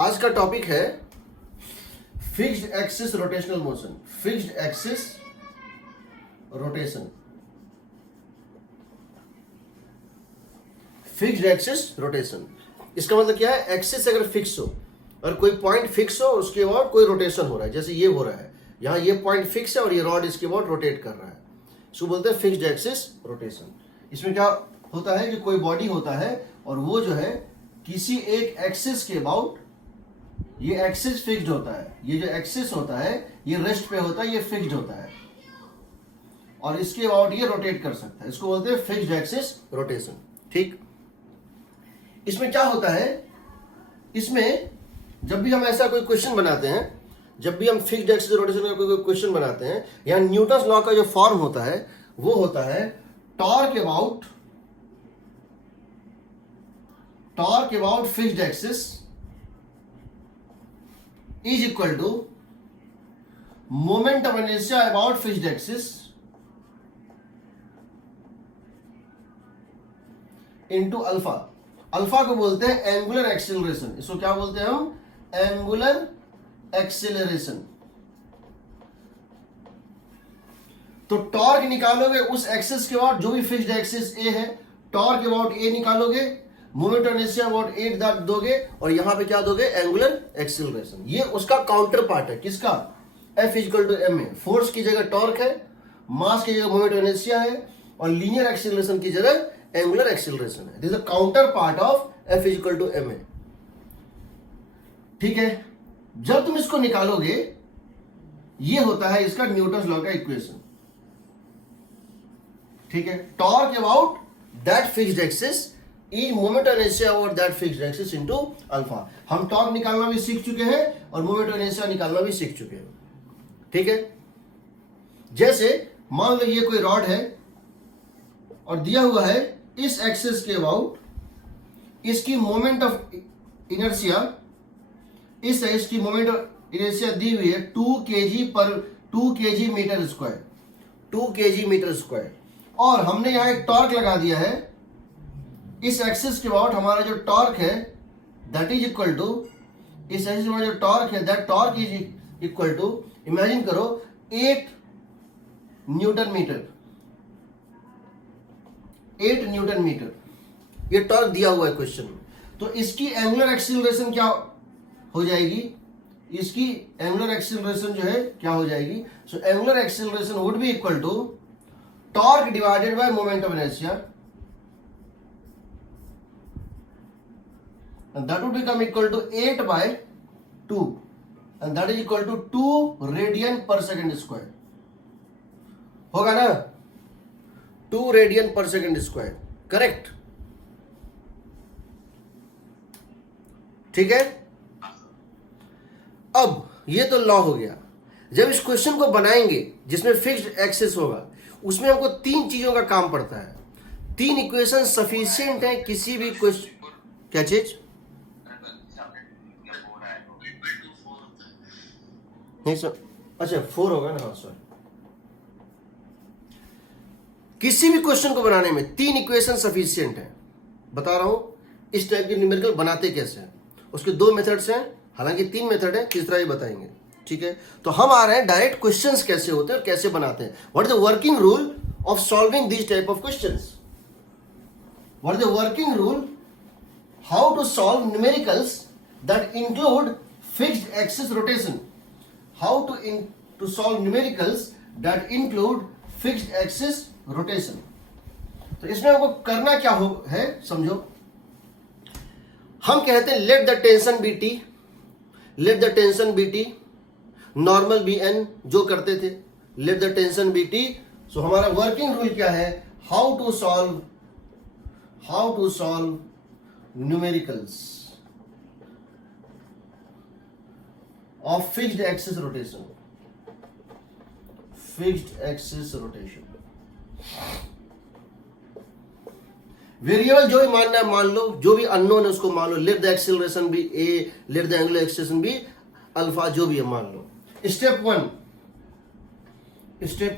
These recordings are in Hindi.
आज का टॉपिक है fixed axis rotational motion. Fixed axis rotation, fixed axis rotation. इसका मतलब क्या है? एक्सिस अगर फिक्स हो और कोई पॉइंट फिक्स हो, उसके बाद कोई रोटेशन हो रहा है, जैसे ये हो रहा है, यहाँ ये पॉइंट फिक्स है और ये रॉड इसके बाद रोटेट कर रहा है, इसको बोलते हैं फिक्स्ड एक्सिस रोटेशन। इसमें क्या होता है कि कोई बॉडी होता है और वो जो है किसी एक एक्सिस के अबाउट, ये एक्सिस फिक्स्ड होता है, ये जो एक्सिस होता है ये रेस्ट पे होता है, ये फिक्स्ड होता है और इसके अबाउट ये रोटेट कर सकता है, इसको बोलते हैं फिक्स्ड एक्सिस रोटेशन। ठीक, इसमें क्या होता है, इसमें जब भी हम ऐसा कोई क्वेश्चन बनाते हैं, जब भी हम फिक्स्ड एक्सिस रोटेशन का कोई क्वेश्चन बनाते हैं, यहां न्यूटन्स लॉ का जो फॉर्म होता है वो होता है torque about fixed axis is equal to moment of inertia about fixed axis into alpha. Alpha को बोलते हैं एंगुलर एक्सेलरेशन। इसको क्या बोलते हैं हम? Angular acceleration. तो टॉर्क निकालोगे उस एक्सिस के बाद, जो भी फिक्स्ड एक्सिस ए है, टॉर्क अबाउट ए निकालोगे, मोमेंट ऑफ इनर्शिया अबाउट 8 दोगे और यहां पे क्या दोगे? Angular acceleration. ये उसका काउंटर पार्ट है, किसका? F equal to M A. Force की जगह टॉर्क है, मास की जगह मोमेंट ऑफ इनर्शिया है और लीनियर एक्सीलरेशन की जगह एंगुलर एक्सीलरेशन है। This is the counter part of F equal to M A. ठीक है, जब तुम इसको निकालोगे ये होता है इसका न्यूटन्स लॉ का इक्वेशन। ठीक है, torque about that fixed axis is moment of inertia over that fixed axis into alpha. हम टॉर्क निकालना भी सीख चुके हैं और मोमेंट ऑफ इनर्शिया निकालना भी सीख चुके हैं। ठीक है, जैसे मान लो ये कोई रॉड है और दिया हुआ है इस एक्सिस के अबाउट, इसकी मोमेंट ऑफ इनर्शिया, इस एक्सिस की मोमेंट ऑफ इनर्शिया दी हुई है 2 kg metre square, 2 kg metre square, और हमने यहां एक टॉर्क लगा दिया है इस एक्सिस के अबाउट। हमारा जो टॉर्क है दैट इज इक्वल टू, इस एक्सिस में जो टॉर्क है that torque is equal to, imagine करो 8 न्यूटन मीटर, 8 न्यूटन मीटर ये टॉर्क दिया हुआ है क्वेश्चन में। तो इसकी एंगुलर एक्सीलरेशन क्या हो जाएगी? इसकी एंगुलर एक्सीलरेशन जो है क्या हो जाएगी? So angular acceleration would be equal to torque divided by moment of inertia, and that would become equal to 8 by 2 and that is equal to 2 radian पर सेकेंड स्क्वायर। होगा ना? 2 रेडियन पर सेकेंड स्क्वायर, करेक्ट? ठीक है, अब ये तो लॉ हो गया। जब इस क्वेश्चन को बनाएंगे जिसमें फिक्स्ड एक्सिस होगा, उसमें हमको 3 चीजों का काम पड़ता है। 3 इक्वेशन सफिशिएंट है किसी भी क्वेश्चन। क्या चीज? नहीं सर, अच्छा 4 होगा ना? हाँ सर, किसी भी क्वेश्चन को बनाने में 3 इक्वेशन सफिशिएंट है। बता रहा हूं इस टाइप के न्यूमेरिकल बनाते कैसे हैं। उसके 2 मेथड्स हैं, हालांकि 3 मेथड है, तीसरा ही बताएंगे। ठीक है, तो हम आ रहे हैं डायरेक्ट क्वेश्चंस कैसे होते हैं और कैसे बनाते हैं। What is the working rule of solving this type of questions? What is the working rule how to solve numericals that include fixed axis rotation? How to solve numericals that include fixed axis rotation? तो इसमें हमको करना क्या है समझो। हम कहते हैं let the tension be T, let the tension be T, normal be N, जो करते थे let the tension be T। सो हमारा वर्किंग रूल क्या है? how to solve numericals of fixed axis rotation, fixed axis rotation। Variable जो भी मानना है मान लो, जो भी अननोन है उसको मान लो, let the acceleration be A, let the angular acceleration be alpha, जो भी है मान लो। स्टेप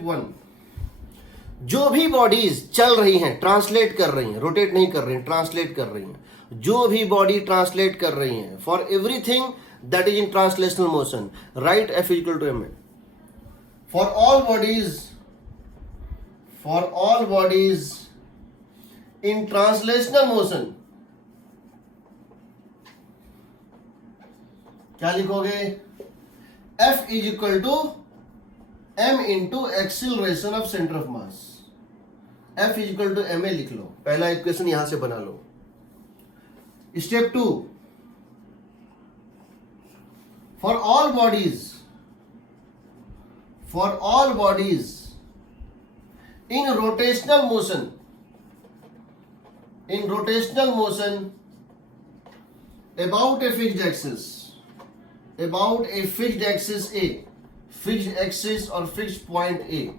वन, जो भी बॉडीज चल रही हैं, ट्रांसलेट कर रही हैं, रोटेट नहीं कर रही हैं, ट्रांसलेट कर रही हैं, जो भी बॉडी ट्रांसलेट कर रही है, for everything that is in translational motion, write F equal to M A. For all bodies in translational motion क्या लिखोगे? F is equal to m into acceleration of centre of mass. F is equal to ma लिख लो, पहला इक्वेशन यहां से बना लो। Step 2, for all bodies in rotational motion about a fixed axis A, fixed axis or fixed point A,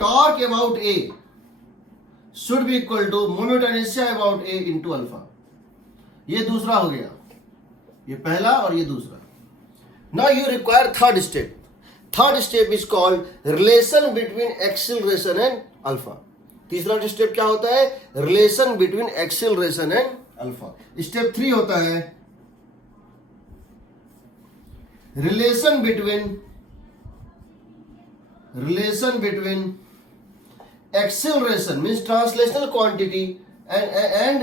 torque about A should be equal to moment inertia about A into alpha। ये दूसरा हो गया, ये पहला और ये दूसरा। Now you require third step. Third step is called relation between acceleration and alpha। तीसरा स्टेप क्या होता है? Relation between acceleration and alpha. Step 3 होता है relation between acceleration means translational quantity and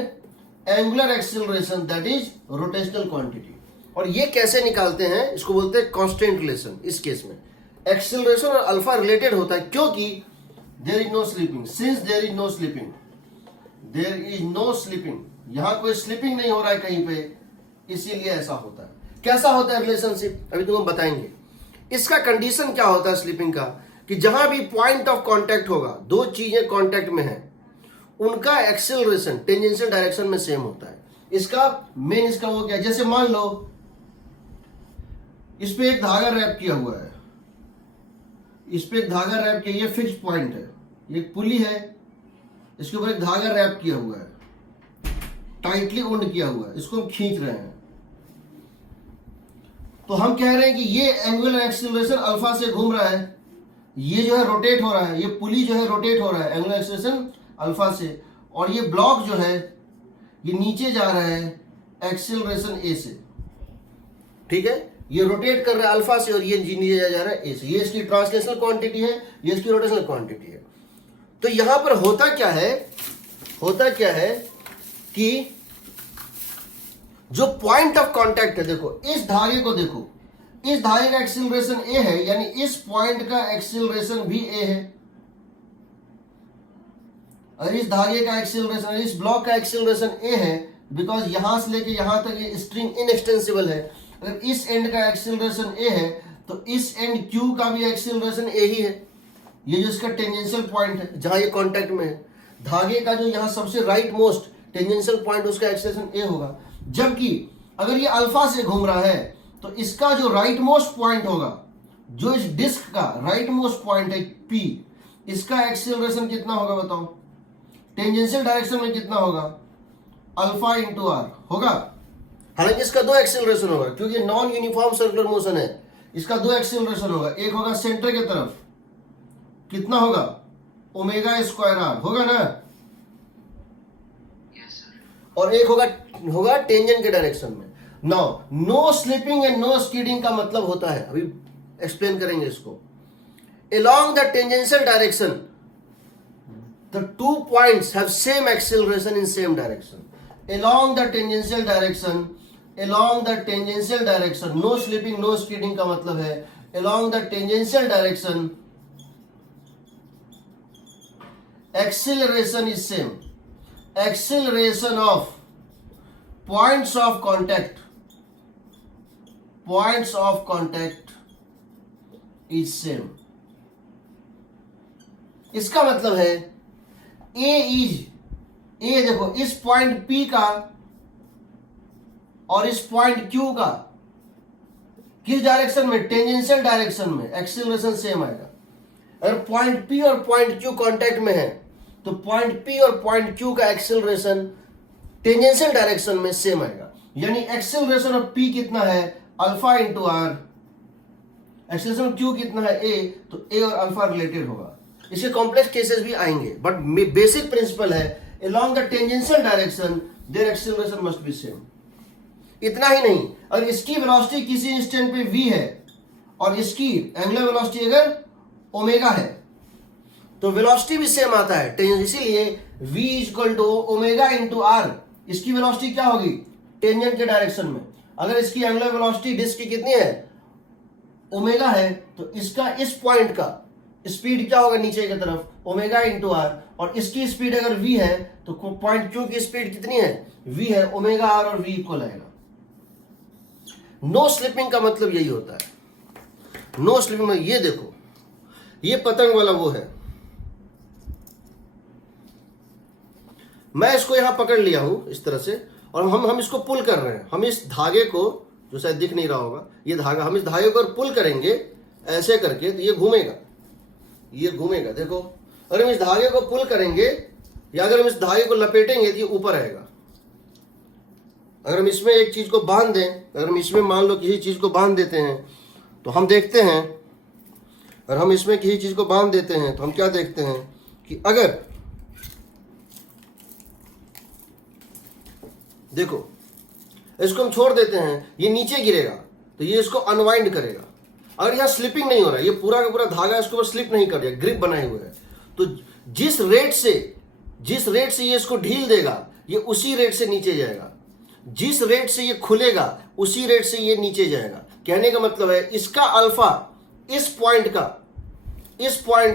angular acceleration that is rotational quantity. और ये कैसे निकालते हैं? इसको बोलते हैं कांस्टेंट रिलेशन। इस केस में एक्सेलरेशन और अल्फा रिलेटेड होता है क्योंकि there is no slipping. Since there is no slipping, यहां कोई स्लीपिंग नहीं हो रहा है कहीं पे, इसीलिए ऐसा होता है। कैसा होता है रिलेशनशिप? अभी तुमको बताएंगे। इसका कंडीशन क्या होता है स्लीपिंग का? कि जहां भी पॉइंट ऑफ कांटेक्ट होगा, दो चीजें कांटेक्ट में हैं, उनका एक्सेलरेशन टेंजेंशियल डायरेक्शन में सेम होता है। इसका वो क्या है? जैसे मान लो इस पे एक धागा रैप किया हुआ है, ये फिक्स पॉइंट है, ये एक पुली है, इसके ऊपर एक धागा रैप किया हुआ है, टाइटली उंड किया हुआ है, इसको हम खींच रहे हैं। तो हम कह रहे हैं कि ये एंगुलर एक्सेलरेशन अल्फा से घूम रहा है, ये जो है रोटेट हो रहा है, ये पुली जो है रोटेट हो रहा है एंगुलर एक्सेलरेशन अल्फा से, और ये ब्लॉक जो है ये नीचे जा रहा है एक्सेलरेशन ए से। ठीक है, ये रोटेट कर रहा है अल्फा से और ये नीचे जा रहा है ए से। ये इसकी ट्रांसलेशनल क्वांटिटी है, ये इसकी रोटेशनल क्वांटिटी है। तो यहां पर होता क्या है कि जो पॉइंट ऑफ कांटेक्ट है, देखो इस धागे को देखो, इस धागे का एक्सेलरेशन ए है, यानी इस पॉइंट का एक्सेलरेशन भी ए है, और इस धागे का एक्सेलरेशन, इस ब्लॉक का एक्सेलरेशन ए है, बिकॉज यहां से लेके यहां तक ये स्ट्रिंग इनएक्सटेंसिबल है। अगर इस एंड का एक्सेलरेशन ए है तो इस एंड क्यू का भी एक्सेलरेशन ए ही है। ये जो इसका टेंजेंशियल पॉइंट है जहां ये कांटेक्ट में है, धागे का जो यहां सबसे राइट मोस्ट टेंजेंशियल पॉइंट, उसका एक्सेलरेशन ए होगा। जबकि अगर ये अल्फा से घूम रहा है तो इसका जो राइट मोस्ट पॉइंट होगा, जो इस डिस्क का राइट मोस्ट पॉइंट है पी, इसका एक्सेलरेशन कितना होगा बताओ? टेंजेंशियल डायरेक्शन में कितना होगा? अल्फा इंटू आर होगा। हालांकि इसका दो एक्सेलरेशन होगा क्योंकि नॉन यूनिफॉर्म सर्कुलर मोशन है, इसका दो एक्सेलरेशन होगा। एक होगा सेंटर की तरफ, कितना होगा? ओमेगा स्क्वायर आर होगा ना, और एक होगा टेंजेंट के डायरेक्शन में। Now no slipping and no skidding का मतलब होता है, अभी एक्सप्लेन करेंगे इसको। Along the tangential direction the two points have same acceleration in same direction. Along the tangential direction, no slipping no skidding का मतलब है along the tangential direction acceleration is same. Acceleration of points of contact is same. इसका मतलब है ए देखो इस पॉइंट P का और इस पॉइंट Q का किस डायरेक्शन में? टेंजेंशियल डायरेक्शन में एक्सेलरेशन सेम आएगा। अगर पॉइंट P और पॉइंट Q कांटेक्ट में है तो पॉइंट P और पॉइंट Q का एक्सेलरेशन टेंजेंशियल डायरेक्शन में सेम आएगा। यानी एक्सेलरेशन ऑफ P कितना है? Alpha into R. Acceleration of Q कितना है? A, तो A और अल्फा रिलेटेड होगा। इसके कॉम्प्लेक्स केसेस भी आएंगे, बट बेसिक प्रिंसिपल है along the tangential direction their acceleration must be same. इतना ही नहीं, अगर इसकी वेलोसिटी किसी इंस्टेंट पे v है और इसकी एंगुलर वेलोसिटी अगर ओमेगा है तो वेलोसिटी भी सेम आता है। इसीलिए v equal to omega into R, इसकी वेलोसिटी क्या होगी टेंजेंट के डायरेक्शन में। अगर इसकी एंगुलर वेलोसिटी डिस्क की कितनी है ओमेगा है तो इसका इस पॉइंट का स्पीड क्या होगा नीचे की तरफ ओमेगा इंटू आर, और इसकी स्पीड अगर v है तो पॉइंट क्यू की स्पीड कितनी है v है, ओमेगा आर और v इक्वल आएगा। नो स्लिपिंग का मतलब यही होता है। नो स्लिपिंग में ये देखो, ये पतंग वाला वो है, मैं इसको यहां पकड़ लिया हूं इस तरह से और हम इसको पुल कर रहे हैं। हम इस धागे को, जो शायद दिख नहीं रहा होगा, ये धागा, हम इस धागे को पुल करेंगे ऐसे करके तो ये घूमेगा, ये घूमेगा। देखो अगर हम इस धागे को पुल करेंगे या अगर हम इस धागे को लपेटेंगे तो ये ऊपर आएगा। अगर हम इसमें एक चीज को बांध दें, अगर हम इसमें मान लो किसी चीज को बांध देते हैं तो हम देखते हैं, अगर हम इसमें किसी चीज को बांध देते हैं तो हम क्या देखते हैं कि अगर देखो इसको हम छोड़ देते हैं ये नीचे गिरेगा तो ये इसको अनवाइंड करेगा। अगर यहां स्लिपिंग नहीं हो रहा है, ये पूरा का पूरा धागा इसके ऊपर स्लिप नहीं कर रहा है, ग्रिप बनाए हुए है, तो जिस रेट से ये इसको ढील देगा ये उसी रेट से नीचे जाएगा, जिस रेट से ये खुलेगा उसी रेट से ये नीचे जाएगा। कहने का मतलब है इसका अल्फा इस पॉइंट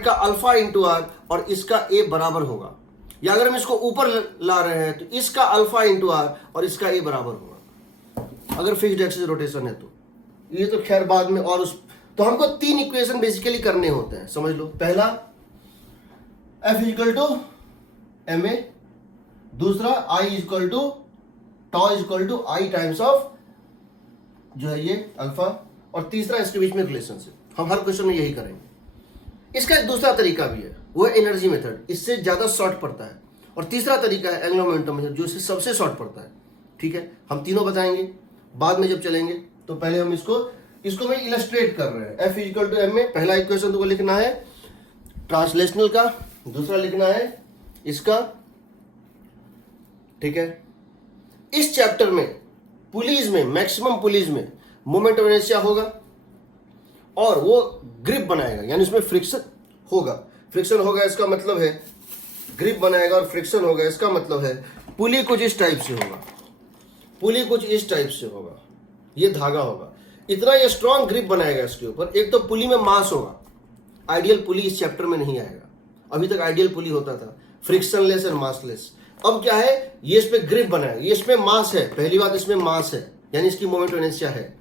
का अल्फा इंटू आर और इसका ए बराबर होगा, या अगर हम इसको ऊपर ला रहे हैं तो इसका अल्फा इंटू आर और इसका ए बराबर होगा अगर फिक्स्ड एक्सिस रोटेशन है तो। ये तो खैर बाद में, और उस तो हमको 3 इक्वेशन बेसिकली करने होते हैं, समझ लो। पहला F equal to M A, दूसरा I equal to tau equal to I times of जो है ये अल्फा, और तीसरा इसके बीच में रिलेशनशिप। हम हर क्वेश्चन में यही करेंगे। इसका एक दूसरा तरीका भी है, वो है एनर्जी मेथड, इससे ज्यादा शॉर्ट पड़ता है, और तीसरा तरीका है एंगुलर मोमेंटम मेथड जो इससे सबसे शॉर्ट पड़ता है। ठीक है, हम तीनों बताएंगे बाद में जब चलेंगे। तो पहले हम इसको मैं इलस्ट्रेट कर रहे हैं। F इक्वल टू एम में पहला इक्वेशन तुमको लिखना है ट्रांसलेशनल का, दूसरा लिखना है इसका। ठीक है, इस चैप्टर में पुलीज में, मैक्सिमम पुलीज में मोमेंट ऑफ इनर्शिया होगा और वो ग्रिप बनाएगा, यानी उसमें फ्रिक्शन होगा। फ्रिक्शन होगा इसका मतलब है ग्रिप बनाएगा, और फ्रिक्शन होगा इसका मतलब है पुली कुछ इस टाइप से होगा, पुली कुछ इस टाइप से होगा, ये धागा होगा, इतना ये स्ट्रॉन्ग ग्रिप बनाएगा इसके ऊपर। एक तो पुली में मास होगा, आइडियल पुली इस चैप्टर में नहीं आएगा, अभी तक आइडियल पुली होता था फ्रिक्शनलेस एंड मासलेस। अब क्या है, ये इस पे ग्रिप बनाएगा, ये इसमें मास है, पहली बात इसमें मास है यानी इसकी मोमेंट ऑफ इनर्शिया है।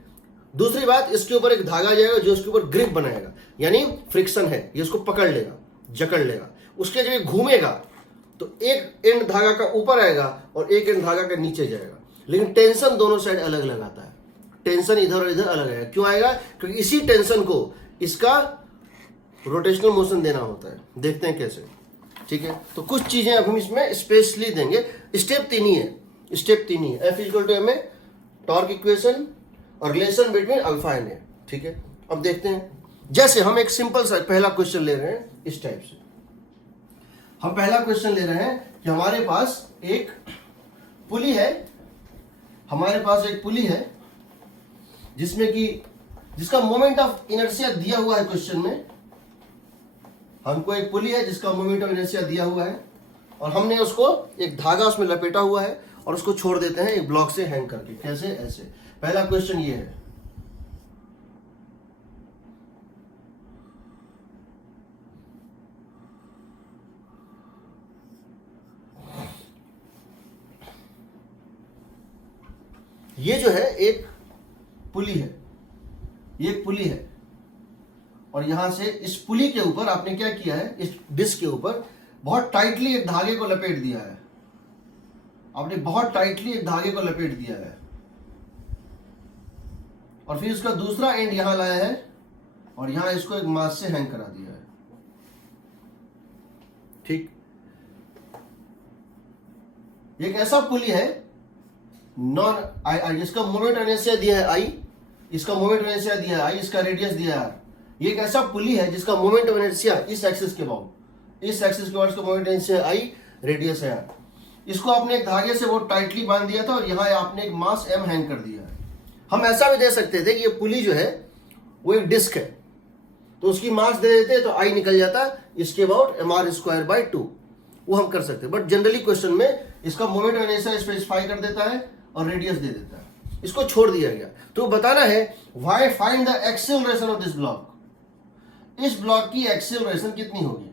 दूसरी बात, इसके ऊपर एक धागा जाएगा जो इसके ऊपर ग्रिप बनाएगा, यानी फ्रिक्शन है, ये इसको पकड़ लेगा, जकड़ लेगा। उसके जब ये घूमेगा तो एक एंड धागा का ऊपर आएगा और एक एंड धागा का नीचे जाएगा, लेकिन टेंशन दोनों साइड अलग अलग आता है। टेंशन इधर और इधर अलग आएगा। क्यों आएगा? क्योंकि इसी टेंशन को इसका रोटेशनल मोशन देना होता है। देखते हैं कैसे। ठीक है, तो कुछ चीजें अब हम इसमें स्पेशली देंगे। स्टेप 3 ही है, स्टेप 3 ही है। F equal to M A, torque equation और relation between alpha and A. ठीक है, अब देखते हैं। जैसे हम एक सिंपल सा पहला क्वेश्चन ले रहे हैं इस टाइप से। हम पहला क्वेश्चन ले रहे हैं कि हमारे पास एक पुली है, हमारे पास एक पुली है जिसमें कि जिसका मोमेंट ऑफ इनर्शिया दिया हुआ है क्वेश्चन में। हमको एक पुली है जिसका मोमेंट ऑफ इनर्शिया दिया हुआ है और हमने उसको एक धागा उसमें लपेटा हुआ है और उसको छोड़ देते हैं एक ब्लॉक से हैंग करके। कैसे? ऐसे। पहला क्वेश्चन ये है, ये जो है एक पुली है, ये एक पुली है और यहां से इस पुली के ऊपर आपने क्या किया है, इस डिस्क के ऊपर बहुत टाइटली एक धागे को लपेट दिया है। आपने बहुत टाइटली एक धागे को लपेट दिया है और फिर इसका दूसरा एंड यहां लाया है और यहां इसको एक मास से हैंग करा दिया है। ठीक, एक ऐसा पुली है नॉन जिसका मोमेंट इनर्शिया दिया है आई, इसका मोमेंट इनर्शिया दिया है आई, इसका रेडियस दिया है। ये एक ऐसा पुली है जिसका मोमेंट ऑफ इनर्शिया इस एक्सिस के बाउंड, इस एक्सिस के बाउंड इसका मोमेंट इनर्शिया आई, रेडियस है आर। इसको आपने एक धागे से बहुत टाइटली बांध दिया था और यहाँ आपने एक मास m हैंग कर दिया है। हम ऐसा भी दे सकते थे कि ये पुली जो है वो एक डिस्क है, तो उसकी मास दे देते तो I निकल जाता, इसके अबाउट mr²/2, वो हम कर सकते हैं। बट जनरली क्वेश्चन में इसका मोमेंट ऑफ इनर्शिया स्पेसिफाई कर देता है और रेडियस दे देता है, इसको छोड़ दिया गया। तो बताना है why find the acceleration of this block, इस ब्लॉक की एक्सेलरेशन कितनी होगी,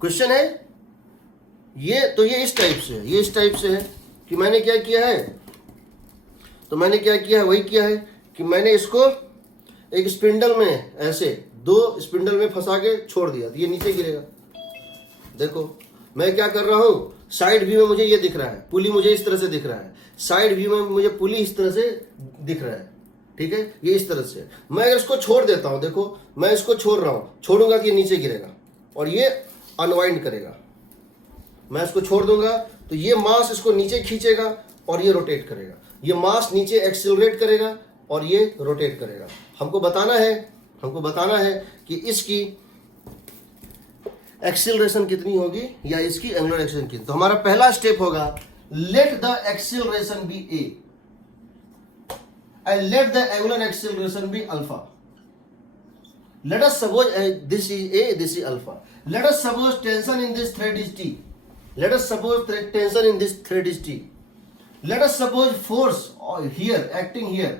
क्वेश्चन है ये। तो ये इस टाइप से है, ये इस टाइप से है कि मैंने क्या किया है, तो मैंने क्या किया है वही किया है कि मैंने इसको एक स्पिंडल में ऐसे 2 स्पिंडल में फंसा के छोड़ दिया, तो ये नीचे गिरेगा। देखो मैं क्या कर रहा हूं, साइड व्यू में मुझे ये दिख रहा है, पुली मुझे इस तरह से दिख रहा है, साइड व्यू में मुझे पुली इस तरह से दिख रहा है, ठीक है, ये इस तरह से। मैं अगर इसको छोड़ देता हूं, देखो मैं इसको छोड़ रहा हूं, छोड़ूंगा तो ये नीचे गिरेगा और ये अनवाइंड करेगा। मैं इसको छोड़ दूंगा तो ये मास इसको नीचे खींचेगा और ये रोटेट करेगा, ये मास नीचे एक्सिलरेट करेगा और ये रोटेट करेगा। हमको बताना है कि इसकी एक्सिलरेशन कितनी होगी या इसकी एंगुलर एक्सिलरेशन कितनी। तो हमारा पहला स्टेप होगा let the acceleration be A and let the angular acceleration be alpha. Let us suppose this is A, this is alpha. Let us suppose tension in this thread is T. Let us suppose tension in this thread is T. Let us suppose force here acting here.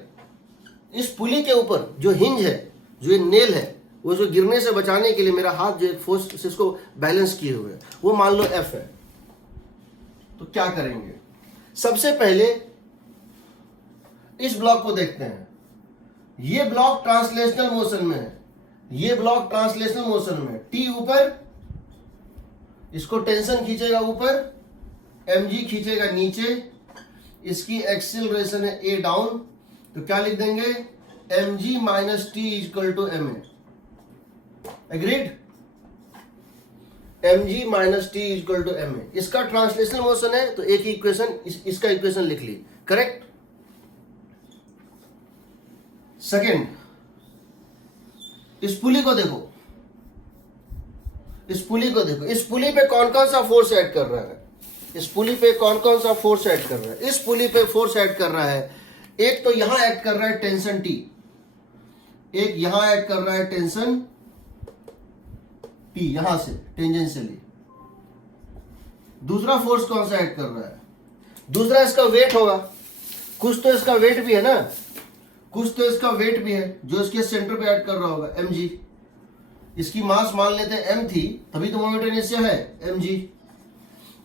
इस पुली के ऊपर जो हिंज है, जो ये नेल है, वो जो गिरने से बचाने के लिए मेरा हाथ जो फोर्स से इसको बैलेंस किए हुए, वो मान लो F है। तो क्या करेंगे, सबसे पहले इस ब्लॉक को देखते हैं। ये ब्लॉक ट्रांसलेशनल मोशन में है, ये ब्लॉक ट्रांसलेशनल मोशन में, टी ऊपर, इसको टेंशन खींचेगा ऊपर, mg खींचेगा नीचे, इसकी एक्सिलरेशन है a डाउन, तो क्या लिख देंगे mg minus T equal to ma। Agreed, mg minus T equal to ma। इसका ट्रांसलेशनल मोशन है तो एक इक्वेशन, इसका इक्वेशन लिख ली, करेक्ट। सेकेंड, इस पुली को देखो, इस पुली को देखो, इस पुली पे कौन कौन सा फोर्स ऐड कर रहा है, इस पुली पे कौन कौन सा फोर्स ऐड कर रहा है। इस पुली पे फोर्स ऐड कर रहा है, एक तो यहां ऐड कर रहा है टेंशन टी, एक यहां ऐड कर रहा है टेंशन टी, यहां से टेंजेंशियली। दूसरा फोर्स कौन सा ऐड कर रहा है, दूसरा इसका वेट होगा, कुछ तो इसका वेट भी है ना, कुछ तो इसका वेट भी है जो इसके सेंटर पे ऐड कर रहा होगा mg। इसकी मास मान लेते हैं m थी, तभी तो मोमेंट ऑफ इनर्शिया है mg।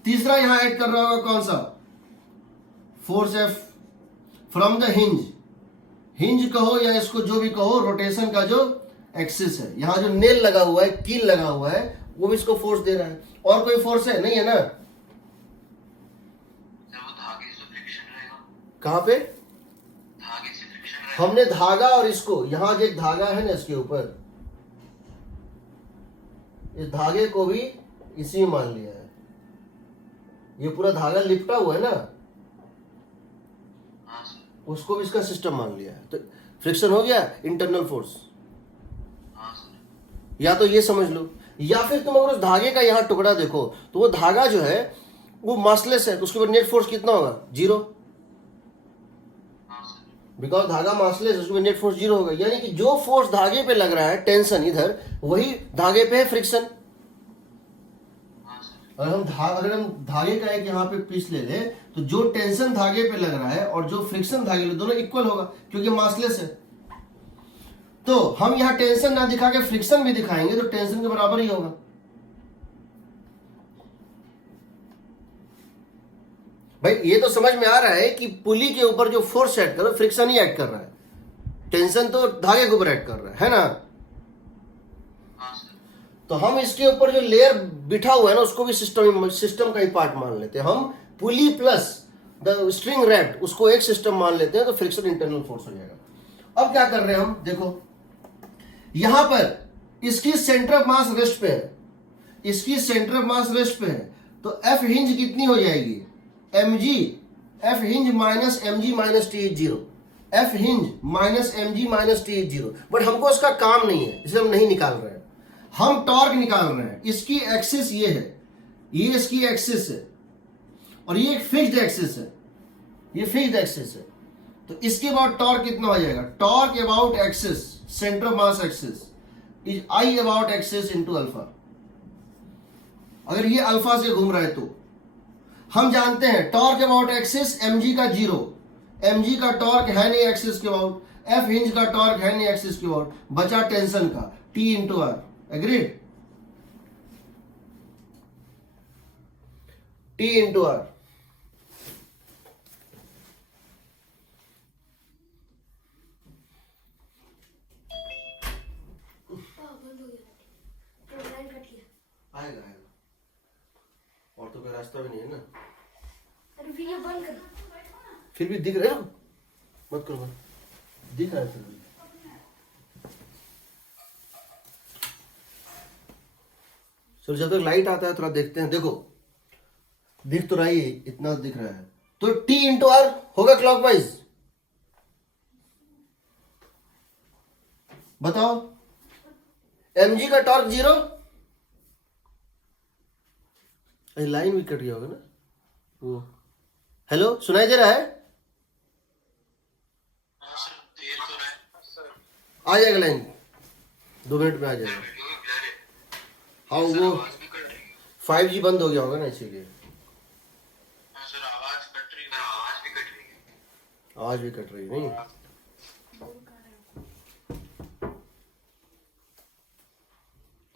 तीसरा यहां ऐड कर रहा होगा कौन सा, force F from the hinge, hinge कहो या इसको जो भी कहो, रोटेशन का जो एक्सिस है, यहां जो नेल लगा हुआ है, कील लगा हुआ है, वो भी इसको फोर्स दे रहा है। और कोई फोर्स है नहीं, है ना, कहां पे, हमने धागा और इसको, यहां जो एक धागा है ना इसके ऊपर, इस धागे को भी इसी में मान लिया है, ये पूरा धागा लिपटा हुआ है ना, उसको भी इसका सिस्टम मान लिया है। तो फ्रिक्शन हो गया, इंटरनल फोर्स। या तो ये समझ लो, या फिर तुम अगर उस धागे का यहां टुकड़ा देखो तो वो धागा जो है वो मासलेस है, तो उसके ऊपर नेट फोर्स कितना होगा, 0, बिकॉज धागा मासलेस, उसमें नेट फोर्स 0 होगा। यानी कि जो फोर्स धागे पे लग रहा है, टेंशन इधर, वही धागे पे है फ्रिक्शन। अगर हम धागे का एक यहाँ पे पीस ले ले तो जो टेंशन धागे पे लग रहा है और जो फ्रिक्शन धागे ले, दोनों इक्वल होगा क्योंकि मासलेस है। तो हम यहाँ टेंशन ना दिखा के फ्रिक्शन भी दिखाएंगे तो टेंशन के बराबर ही होगा। भाई ये तो समझ में आ रहा है कि पुली के ऊपर जो फोर्स ऐड कर रहा है, फ्रिक्शन ही ऐड कर रहा है, टेंशन तो धागे के ऊपर ऐड कर रहा है ना। तो हम इसके ऊपर जो लेयर बिठा हुआ है ना, उसको भी सिस्टम का ही पार्ट मान लेते हैं हम। पुली प्लस द स्ट्रिंग रैट, उसको एक सिस्टम मान लेते हैं, तो फ्रिक्शन इंटरनल फोर्स हो जाएगा। अब क्या कर रहे हैं हम, देखो यहां पर इसकी सेंटर ऑफ मास रेस्ट पे है, इसकी सेंटर ऑफ मास रेस्ट पे है, तो एफ हिंज कितनी हो जाएगी, mg, F hinge minus mg minus T is 0, F hinge minus mg minus T is 0। But हमको इसका काम नहीं है, इसे हम नहीं निकाल रहे हैं, हम टॉर्क निकाल रहे हैं। इसकी एक्सिस ये है, ये इसकी एक्सिस है और ये एक फिक्स्ड एक्सिस है, ये फिक्स्ड एक्सिस है, तो इसके बाद टॉर्क कितना हो जाएगा? Torque about axis centre of mass axis is I about axis into alpha. अगर ये अल्फा से घूम रहा है तो हम जानते हैं टॉर्क अबाउट एक्सिस mg का 0, mg का टॉर्क है नहीं एक्सिस के अबाउट, एफ हिंज का टॉर्क है नहीं एक्सिस के अबाउट, बचा टेंशन का T into R. Agreed? T into R. आएगा आएगा, और तो कोई रास्ता भी नहीं है ना। अरे वीडियो बंद कर। फिर भी दिख रहा है, मत करो, दिख रहा है फिर भी। चलो जब तक लाइट आता है थोड़ा देखते हैं। देखो दिख तो रहा ही है, इतना दिख रहा है, तो T इंटू आर होगा क्लॉकवाइज। बताओ mg का टॉर्क 0, लाइन भी कट गया होगा ना वो। हेलो सुनाई दे रहा है? आ जाएगा लाइन, 2 मिनट में आ जाएगा। हाँ वो 5G बंद हो गया होगा ना इसीलिए। आवाज भी कट रही है नहीं।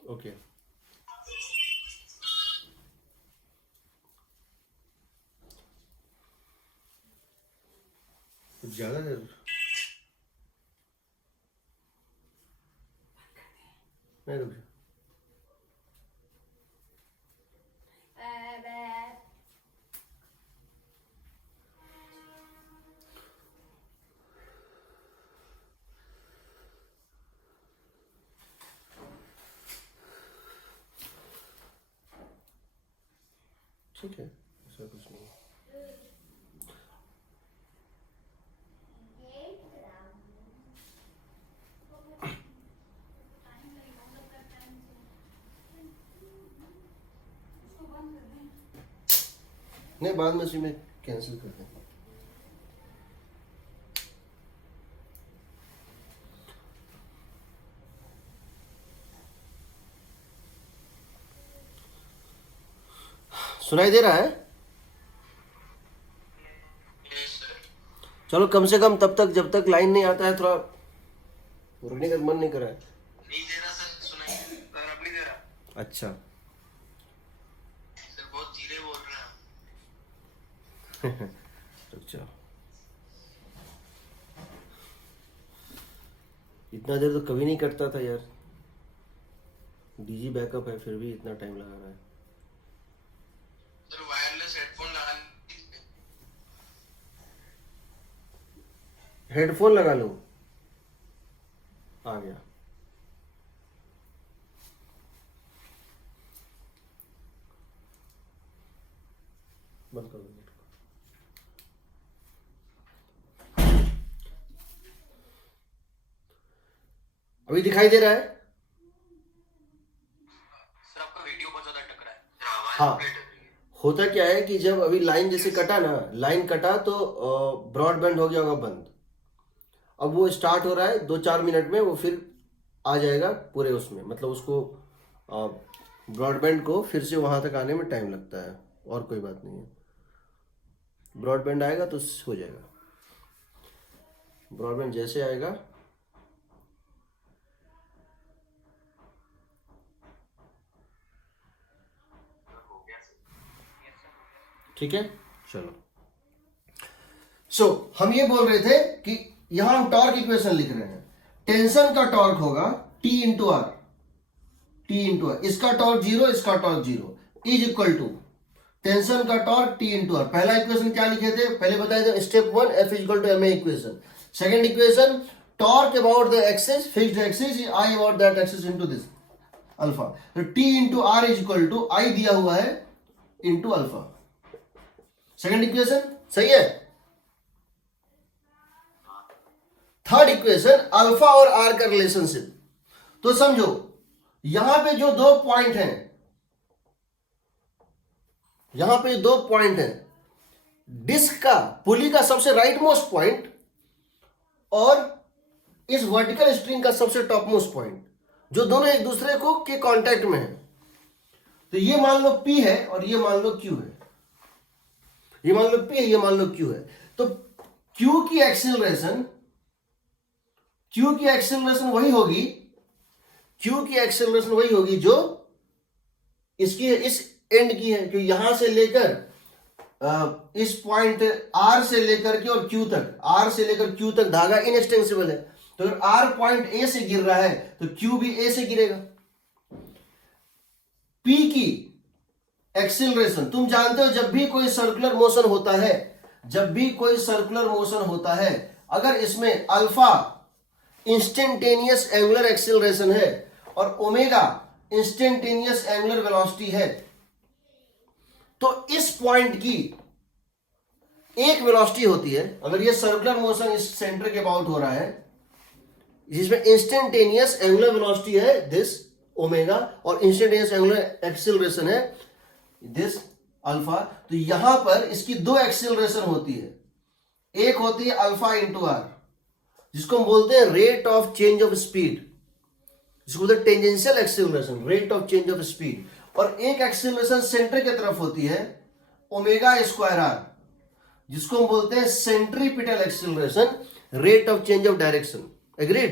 ओके कुछ ज्यादा है। नहीं रुक जा। ठीक है, ऐसा कुछ नहीं। नहीं बाद में उसी में कैंसिल कर दें। सुनाई दे रहा है? चलो कम से कम तब तक जब तक लाइन नहीं आता है थोड़ा रुकने का मन नहीं कर रहा है। नहीं दे रहा सर, सुनाई सर अब नहीं दे रहा। अच्छा सर बहुत धीरे बोल रहे हैं। रुक जाओ, इतना देर तो कभी नहीं कटता था यार। डीजी बैकअप है फिर भी इतना टाइम लगा रहा है। सर वायरलेस हेडफोन लगा लीजिए। हेडफोन लगा लो, आ गया। बंद कर दो। अभी दिखाई दे रहा है? सर आपका वीडियो बहुत ज्यादा टक रहा है। सर आवाज हाँ। प्लेट है। होता क्या है कि जब अभी लाइन जैसे कटा ना, लाइन कटा तो ब्रॉडबैंड हो गया होगा बंद। अब वो स्टार्ट हो रहा है 2-4 मिनट में, वो फिर आ जाएगा पूरे उसमें, मतलब उसको ब्रॉडबैंड को फिर से वहां तक आने में टाइम लगता है, और कोई बात नहीं है। ब्रॉडबैंड आएगा तो हो जाएगा। ब्रॉडबैंड जैसे आएगा ठीक है। चलो हम ये बोल रहे थे कि यहां हम टॉर्क इक्वेशन लिख रहे हैं। टेंशन का टॉर्क होगा T into R, T into R. इसका टॉर्क 0, इसका torque 0 is equal to tension का टॉर्क T इंटू आर। पहला इक्वेशन क्या लिखे थे पहले बताए थे, step 1 F is equal to ma equation. Second equation torque about the axis, fixed axis is I about that axis into this alpha. तो T into R is equal to I दिया हुआ है इंटू अल्फा। सेकेंड इक्वेशन सही है। थर्ड इक्वेशन अल्फा और आर का रिलेशनशिप। तो समझो यहां पे जो 2 पॉइंट हैं यहां पे दो पॉइंट है, डिस्क का, पुली का सबसे राइट मोस्ट पॉइंट और इस वर्टिकल स्ट्रिंग का सबसे टॉप मोस्ट पॉइंट, जो दोनों एक दूसरे को के कांटेक्ट में है। तो ये मान लो P है और ये मान लो Q है, ये मान लो P है, ये मान लो Q है। तो Q की एक्सेलरेशन वही होगी, Q की एक्सेलरेशन वही होगी जो इसकी इस एंड की है, क्योंकि यहां से लेकर इस पॉइंट R से लेकर के और Q तक, R से लेकर Q तक धागा इनएक्सटेंसिबल है। तो अगर R पॉइंट A से गिर रहा है तो Q भी A से गिरेगा। P की एक्सिलरेशन तुम जानते हो, जब भी कोई सर्कुलर मोशन होता है, अगर इसमें अल्फा इंस्टेंटेनियस एंगुलर एक्सिलरेशन है और ओमेगा इंस्टेंटेनियस एंगुलर वेलोसिटी है, तो इस पॉइंट की एक वेलोसिटी होती है। अगर ये सर्कुलर मोशन इस सेंटर के अबाउट हो रहा है, जिसमें इंस्टेंटेनियस एंगुलर वेलोसिटी है दिस ओमेगा और इंस्टेंटेनियस एंगुलर एक्सिलरेशन है दिस अल्फा, तो यहां पर इसकी दो एक्सिलरेशन होती है। एक होती है अल्फा इंटू आर, जिसको हम बोलते हैं rate of change of speed, जिसको बोलते हैं tangential acceleration, rate of change of speed. और एक एक्सिलरेशन सेंटर की तरफ होती है ओमेगा स्क्वायर आर, जिसको हम बोलते हैं centripetal acceleration, rate of change of direction. Agreed?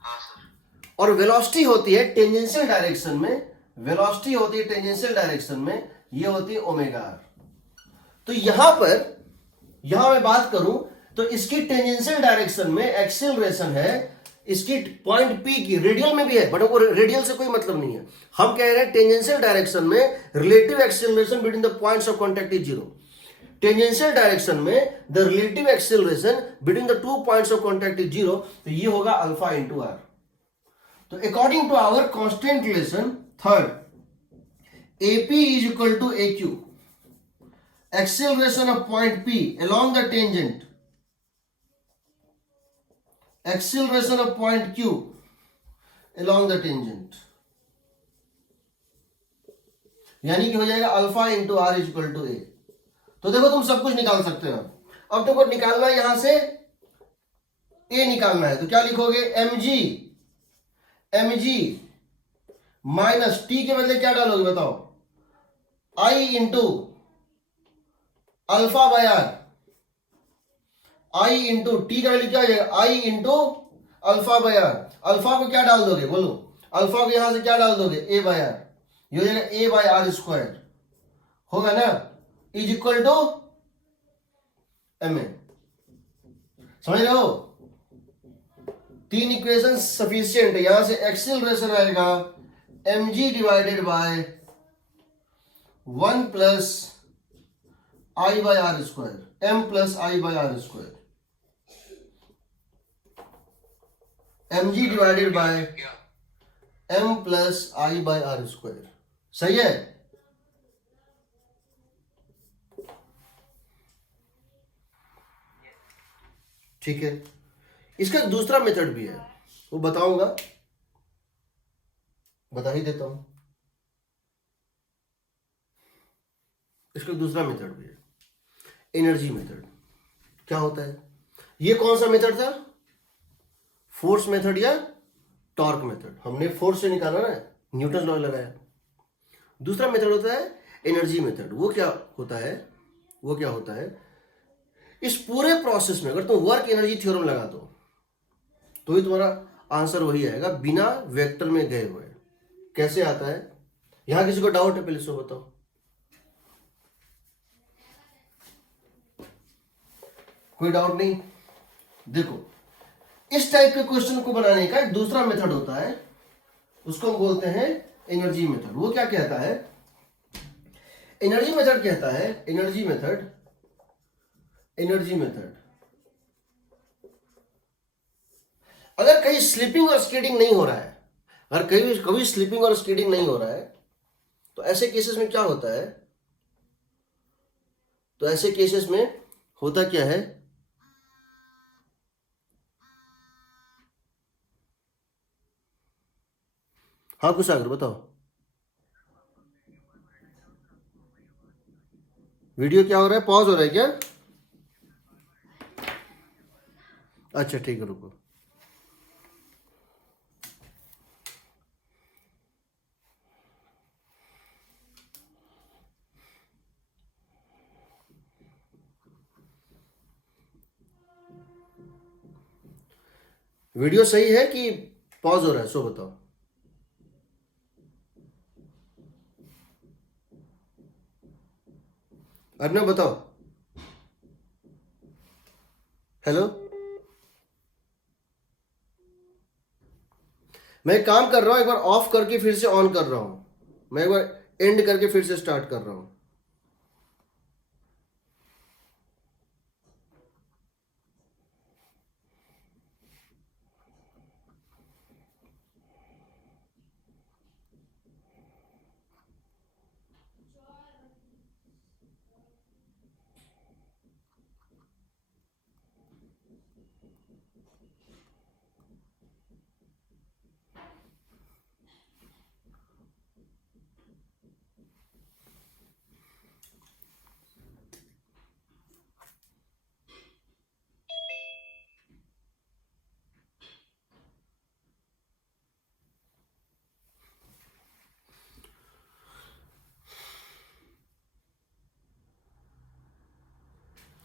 हाँ सर। और वेलोसिटी होती है टेंजेंशियल डायरेक्शन में, वेलोसिटी होती है टेंजेंशियल डायरेक्शन में, ये होती है ओमेगा आर। तो यहां मैं बात करूं तो इसकी टेंजेंशियल डायरेक्शन में एक्सिलरेशन है, इसकी पॉइंट P की रेडियल में भी है, बट वो रेडियल से कोई मतलब नहीं है। हम कह रहे हैं टेंजेंशियल डायरेक्शन में relative acceleration between the points of contact is zero. Tangential direction में the relative acceleration between the two points of contact is zero, तो ये होगा अल्फा इंटू आर। तो according to our constant relation third, AP is equal to AQ, acceleration of point P along the tangent, acceleration of point Q along the tangent, यानी कि हो जाएगा alpha into R is equal to A. तो देखो तुम सब कुछ निकाल सकते हो। अब तुमको निकालना है, यहां से ए निकालना है, तो क्या लिखोगे? mg माइनस टी के बदले क्या डालोगे बताओ? I into alpha by R, I into T का वैल्यू क्या हो जाएगा? I into alpha by R. Alpha को क्या डाल दोगे बोलो? अल्फा को यहां से क्या डाल दोगे? ए बाय आर, ये हो जाएगा ए बाय आर स्क्वायर, होगा ना, is equal to M A. समझ रहे हो? तीन इक्वेशन सफिशियंट है। यहां से एक्सिलरेशन आएगा mg divided by 1 plus I by are square, m plus I by are square, mg divided by m plus I by are square. सही है? ठीक है। इसका दूसरा मेथड भी है, वो बताऊंगा, बता ही देता हूं। इसका दूसरा मेथड भी है, एनर्जी मेथड। क्या होता है ये? कौन सा मेथड था? फोर्स मेथड या टॉर्क मेथड? हमने फोर्स से निकाला ना, न्यूटन लॉ लगाया। दूसरा मेथड होता है एनर्जी मेथड। वो क्या होता है? इस पूरे प्रोसेस में अगर तुम वर्क एनर्जी थ्योरम लगा दो तो ही तुम्हारा आंसर वही आएगा, बिना वेक्टर में गए हुए। कैसे आता है? यहां किसी को डाउट है? पहले सो बताओ। कोई डाउट नहीं? देखो, इस टाइप के क्वेश्चन को बनाने का एक दूसरा मेथड होता है, उसको हम बोलते हैं एनर्जी मेथड। वो क्या कहता है? एनर्जी मेथड कहता है, एनर्जी मेथड अगर कहीं स्लिपिंग और स्कीडिंग नहीं हो रहा है, अगर कभी स्लिपिंग और स्कीडिंग नहीं हो रहा है, तो ऐसे केसेस में क्या होता है? तो ऐसे केसेस में होता क्या है? हाँ कुशागर बताओ। वीडियो क्या हो रहा है, पॉज हो रहा है क्या? अच्छा ठीक है रुको। वीडियो सही है कि पॉज हो रहा है, सो बताओ। अर्नब बताओ। हेलो, मैं एक काम कर रहा हूं, एक बार ऑफ करके फिर से ऑन कर रहा हूं। मैं एक बार एंड करके फिर से स्टार्ट कर रहा हूं।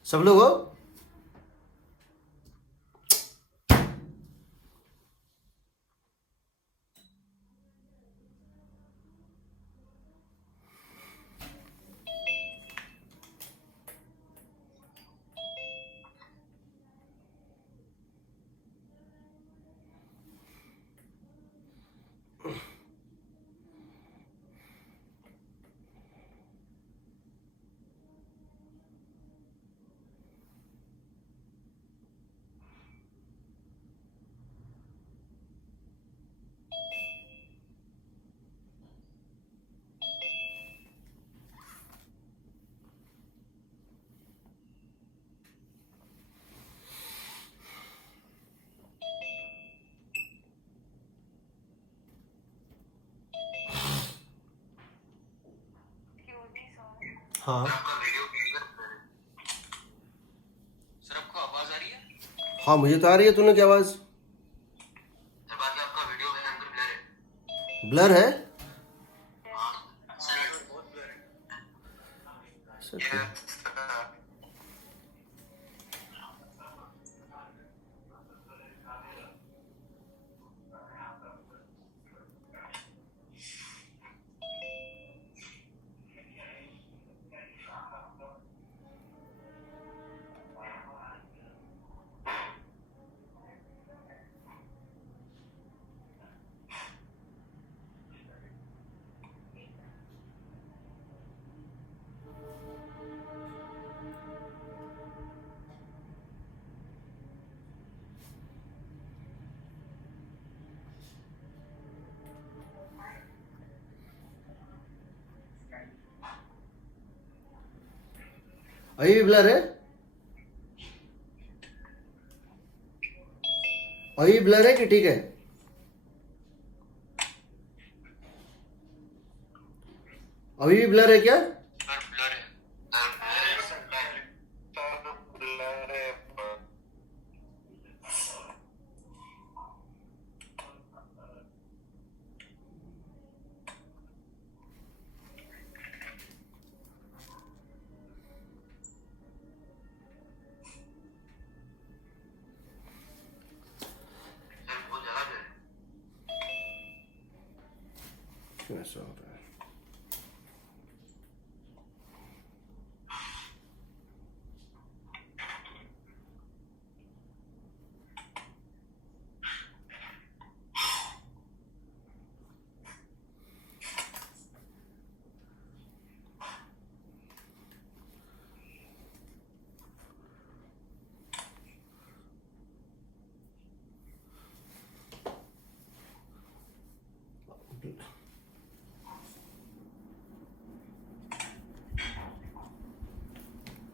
सब लोग हो? हाँ सर आपका वीडियो क्लियर है। सर आपको आवाज आ रही है? हाँ मुझे तो आ रही है, तूने क्या आवाज? सर बाकी आपका वीडियो मेरे अंदर ब्लर है। ब्लर है? हाँ सर बहुत ब्लर है। अच्छा, ठीक। अभी भी ब्लर है? अभी भी ब्लर है कि ठीक है? अभी भी ब्लर है क्या? सर ब्लर है। सर ब्लर है। सर बहुत ज्यादा ब्लर है। क्यों ऐसा हो रहा है?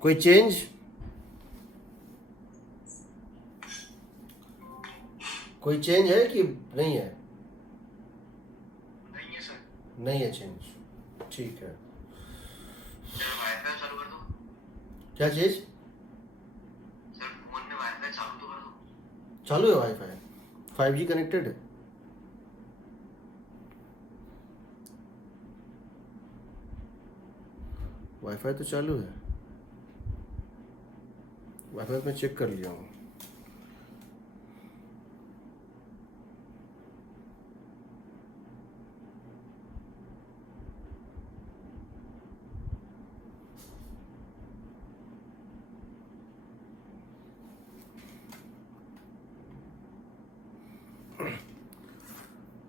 कोई चेंज? कोई चेंज है कि नहीं है? नहीं है चेंज, ठीक है। सर वाईफाई चालू कर दो। क्या चीज? सर फोन में वाईफाई चालू तो कर दो। चालू है वाईफाई, 5G कनेक्टेड है। वाईफाई तो चालू है, वाईफाई मैं चेक कर लिया हूँ।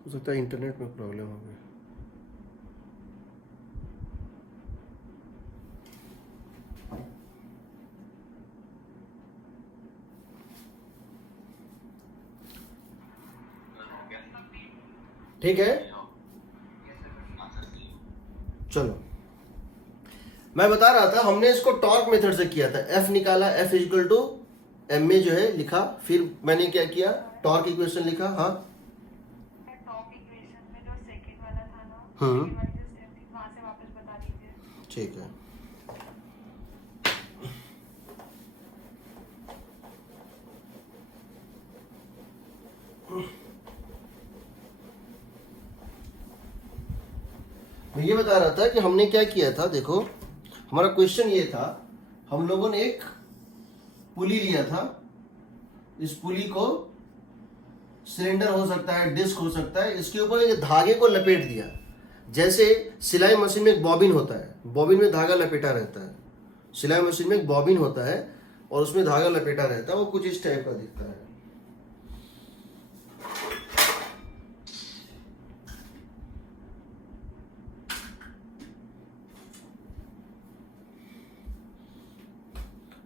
हो सकता है इंटरनेट में प्रॉब्लम हो गई। ठीक है, चलो मैं बता रहा था हमने इसको टॉर्क मेथड से किया था। एफ निकाला, एफ इक्वल टू एम में जो है लिखा, फिर मैंने क्या किया, टॉर्क इक्वेशन लिखा। हाँ टॉप इक्वेशन में जो सेकंड वाला था ना, हम्म। second वाली जो step थी, वहाँ से वापस बता दीजिए। ठीक है। मैं ये बता रहा था कि हमने क्या किया था। देखो हमारा क्वेश्चन ये था, हम लोगों ने एक पुली लिया था, इस पुली को सिलेंडर हो सकता है, डिस्क हो सकता है, इसके ऊपर एक धागे को लपेट दिया। जैसे सिलाई मशीन में एक बॉबिन होता है, बॉबिन में धागा लपेटा रहता है। सिलाई मशीन में एक बॉबिन होता है और उसमें धागा लपेटा रहता है, वो कुछ इस टाइप का दिखता है।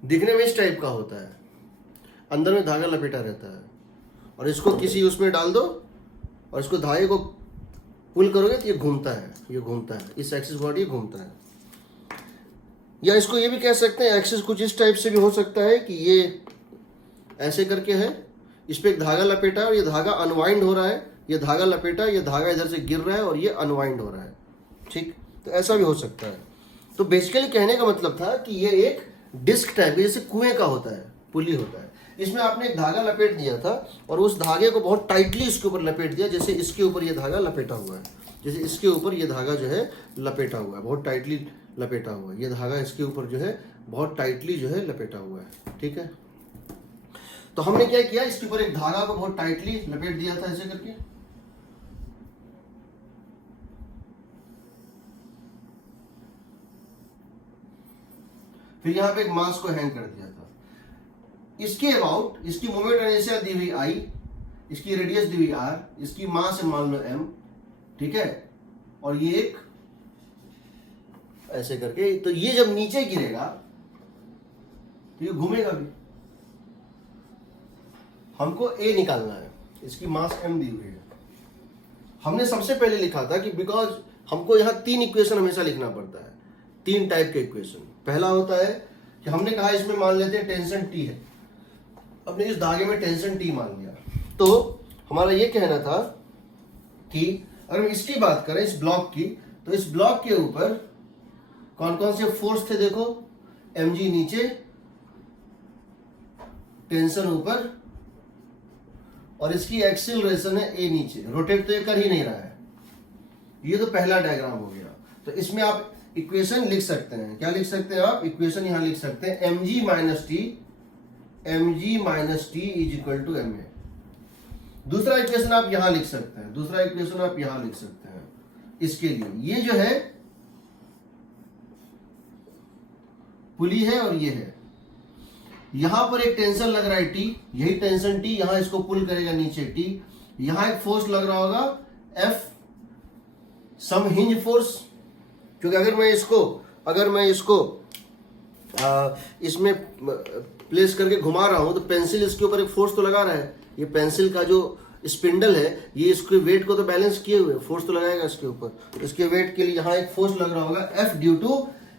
दिखने में इस टाइप का होता है, अंदर में धागा लपेटा रहता है, और इसको किसी उसमें डाल दो और इसको धागे को पुल करोगे तो ये घूमता है, ये घूमता है, इस एक्सिस बॉडी घूमता है। या इसको ये भी कह सकते हैं, एक्सिस कुछ इस टाइप से भी हो सकता है कि ये ऐसे करके है, इस पे एक धागा लपेटा है और ये धागा अनवाइंड हो रहा है, ये धागा लपेटा, ये धागा इधर से गिर रहा है और ये अनवाइंड हो रहा है। ठीक, तो ऐसा भी हो सकता है। तो बेसिकली कहने का मतलब था कि ये एक डिस्क टाइप, जैसे कुएं का होता है, पुली होता है, इसमें आपने एक धागा लपेट दिया था और उस धागे को बहुत टाइटली इसके ऊपर लपेट दिया। जैसे इसके ऊपर ये धागा लपेटा हुआ है, जैसे इसके ऊपर ये धागा जो है लपेटा हुआ है, बहुत टाइटली लपेटा हुआ है, ये धागा इसके ऊपर जो है बहुत टाइटली जो है लपेटा हुआ है। ठीक है, तो हमने क्या किया, इसके ऊपर एक धागा को बहुत टाइटली लपेट दिया था ऐसे करके। फिर यहाँ पे एक मास को हैंग कर दिया था। इसके अबाउट इसकी मोमेंट इनर्शिया दी हुई आई, इसकी रेडियस दी हुई आर, इसकी मास है मान लो एम। ठीक है, और ये एक ऐसे करके, तो ये जब नीचे गिरेगा तो ये घूमेगा भी। हमको ए निकालना है, इसकी मास एम दी हुई है। हमने सबसे पहले लिखा था कि बिकॉज हमको यहाँ 3 इक्वेशन हमेशा लिखना पड़ता है, 3 टाइप के इक्वेशन। पहला होता है कि हमने कहा इसमें मान लेते हैं टेंशन टी है, अपने इस धागे में टेंशन टी मान लिया। तो हमारा ये कहना था कि अगर हम इसकी बात करें, इस ब्लॉक की, तो इस ब्लॉक के ऊपर कौन कौन से फोर्स थे, देखो mg नीचे, टेंशन ऊपर, और इसकी एक्सीलरेशन है a नीचे। रोटेट तो ये कर ही नहीं रहा है। ये तो पहला डायग्राम हो गया। तो इसमें आप इक्वेशन लिख सकते हैं, क्या लिख सकते हैं आप, इक्वेशन यहां लिख सकते हैं, mg minus T is equal to M A. दूसरा इक्वेशन आप यहां लिख सकते हैं, दूसरा इक्वेशन आप यहां लिख सकते हैं इसके लिए। ये जो है पुली है और ये है, यहां पर एक टेंशन लग रहा है टी, यही टेंशन टी यहां इसको पुल करेगा नीचे टी। यहां एक फोर्स लग रहा होगा एफ, सम हिंज फोर्स, क्योंकि अगर मैं इसको इसमें प्लेस करके घुमा रहा हूं तो पेंसिल इसके ऊपर एक फोर्स तो लगा रहा है। ये पेंसिल का जो स्पिंडल है ये इसके वेट को तो बैलेंस किए हुए, फोर्स तो लगाएगा इसके ऊपर। इसके वेट के लिए यहाँ एक फोर्स लग रहा होगा F due to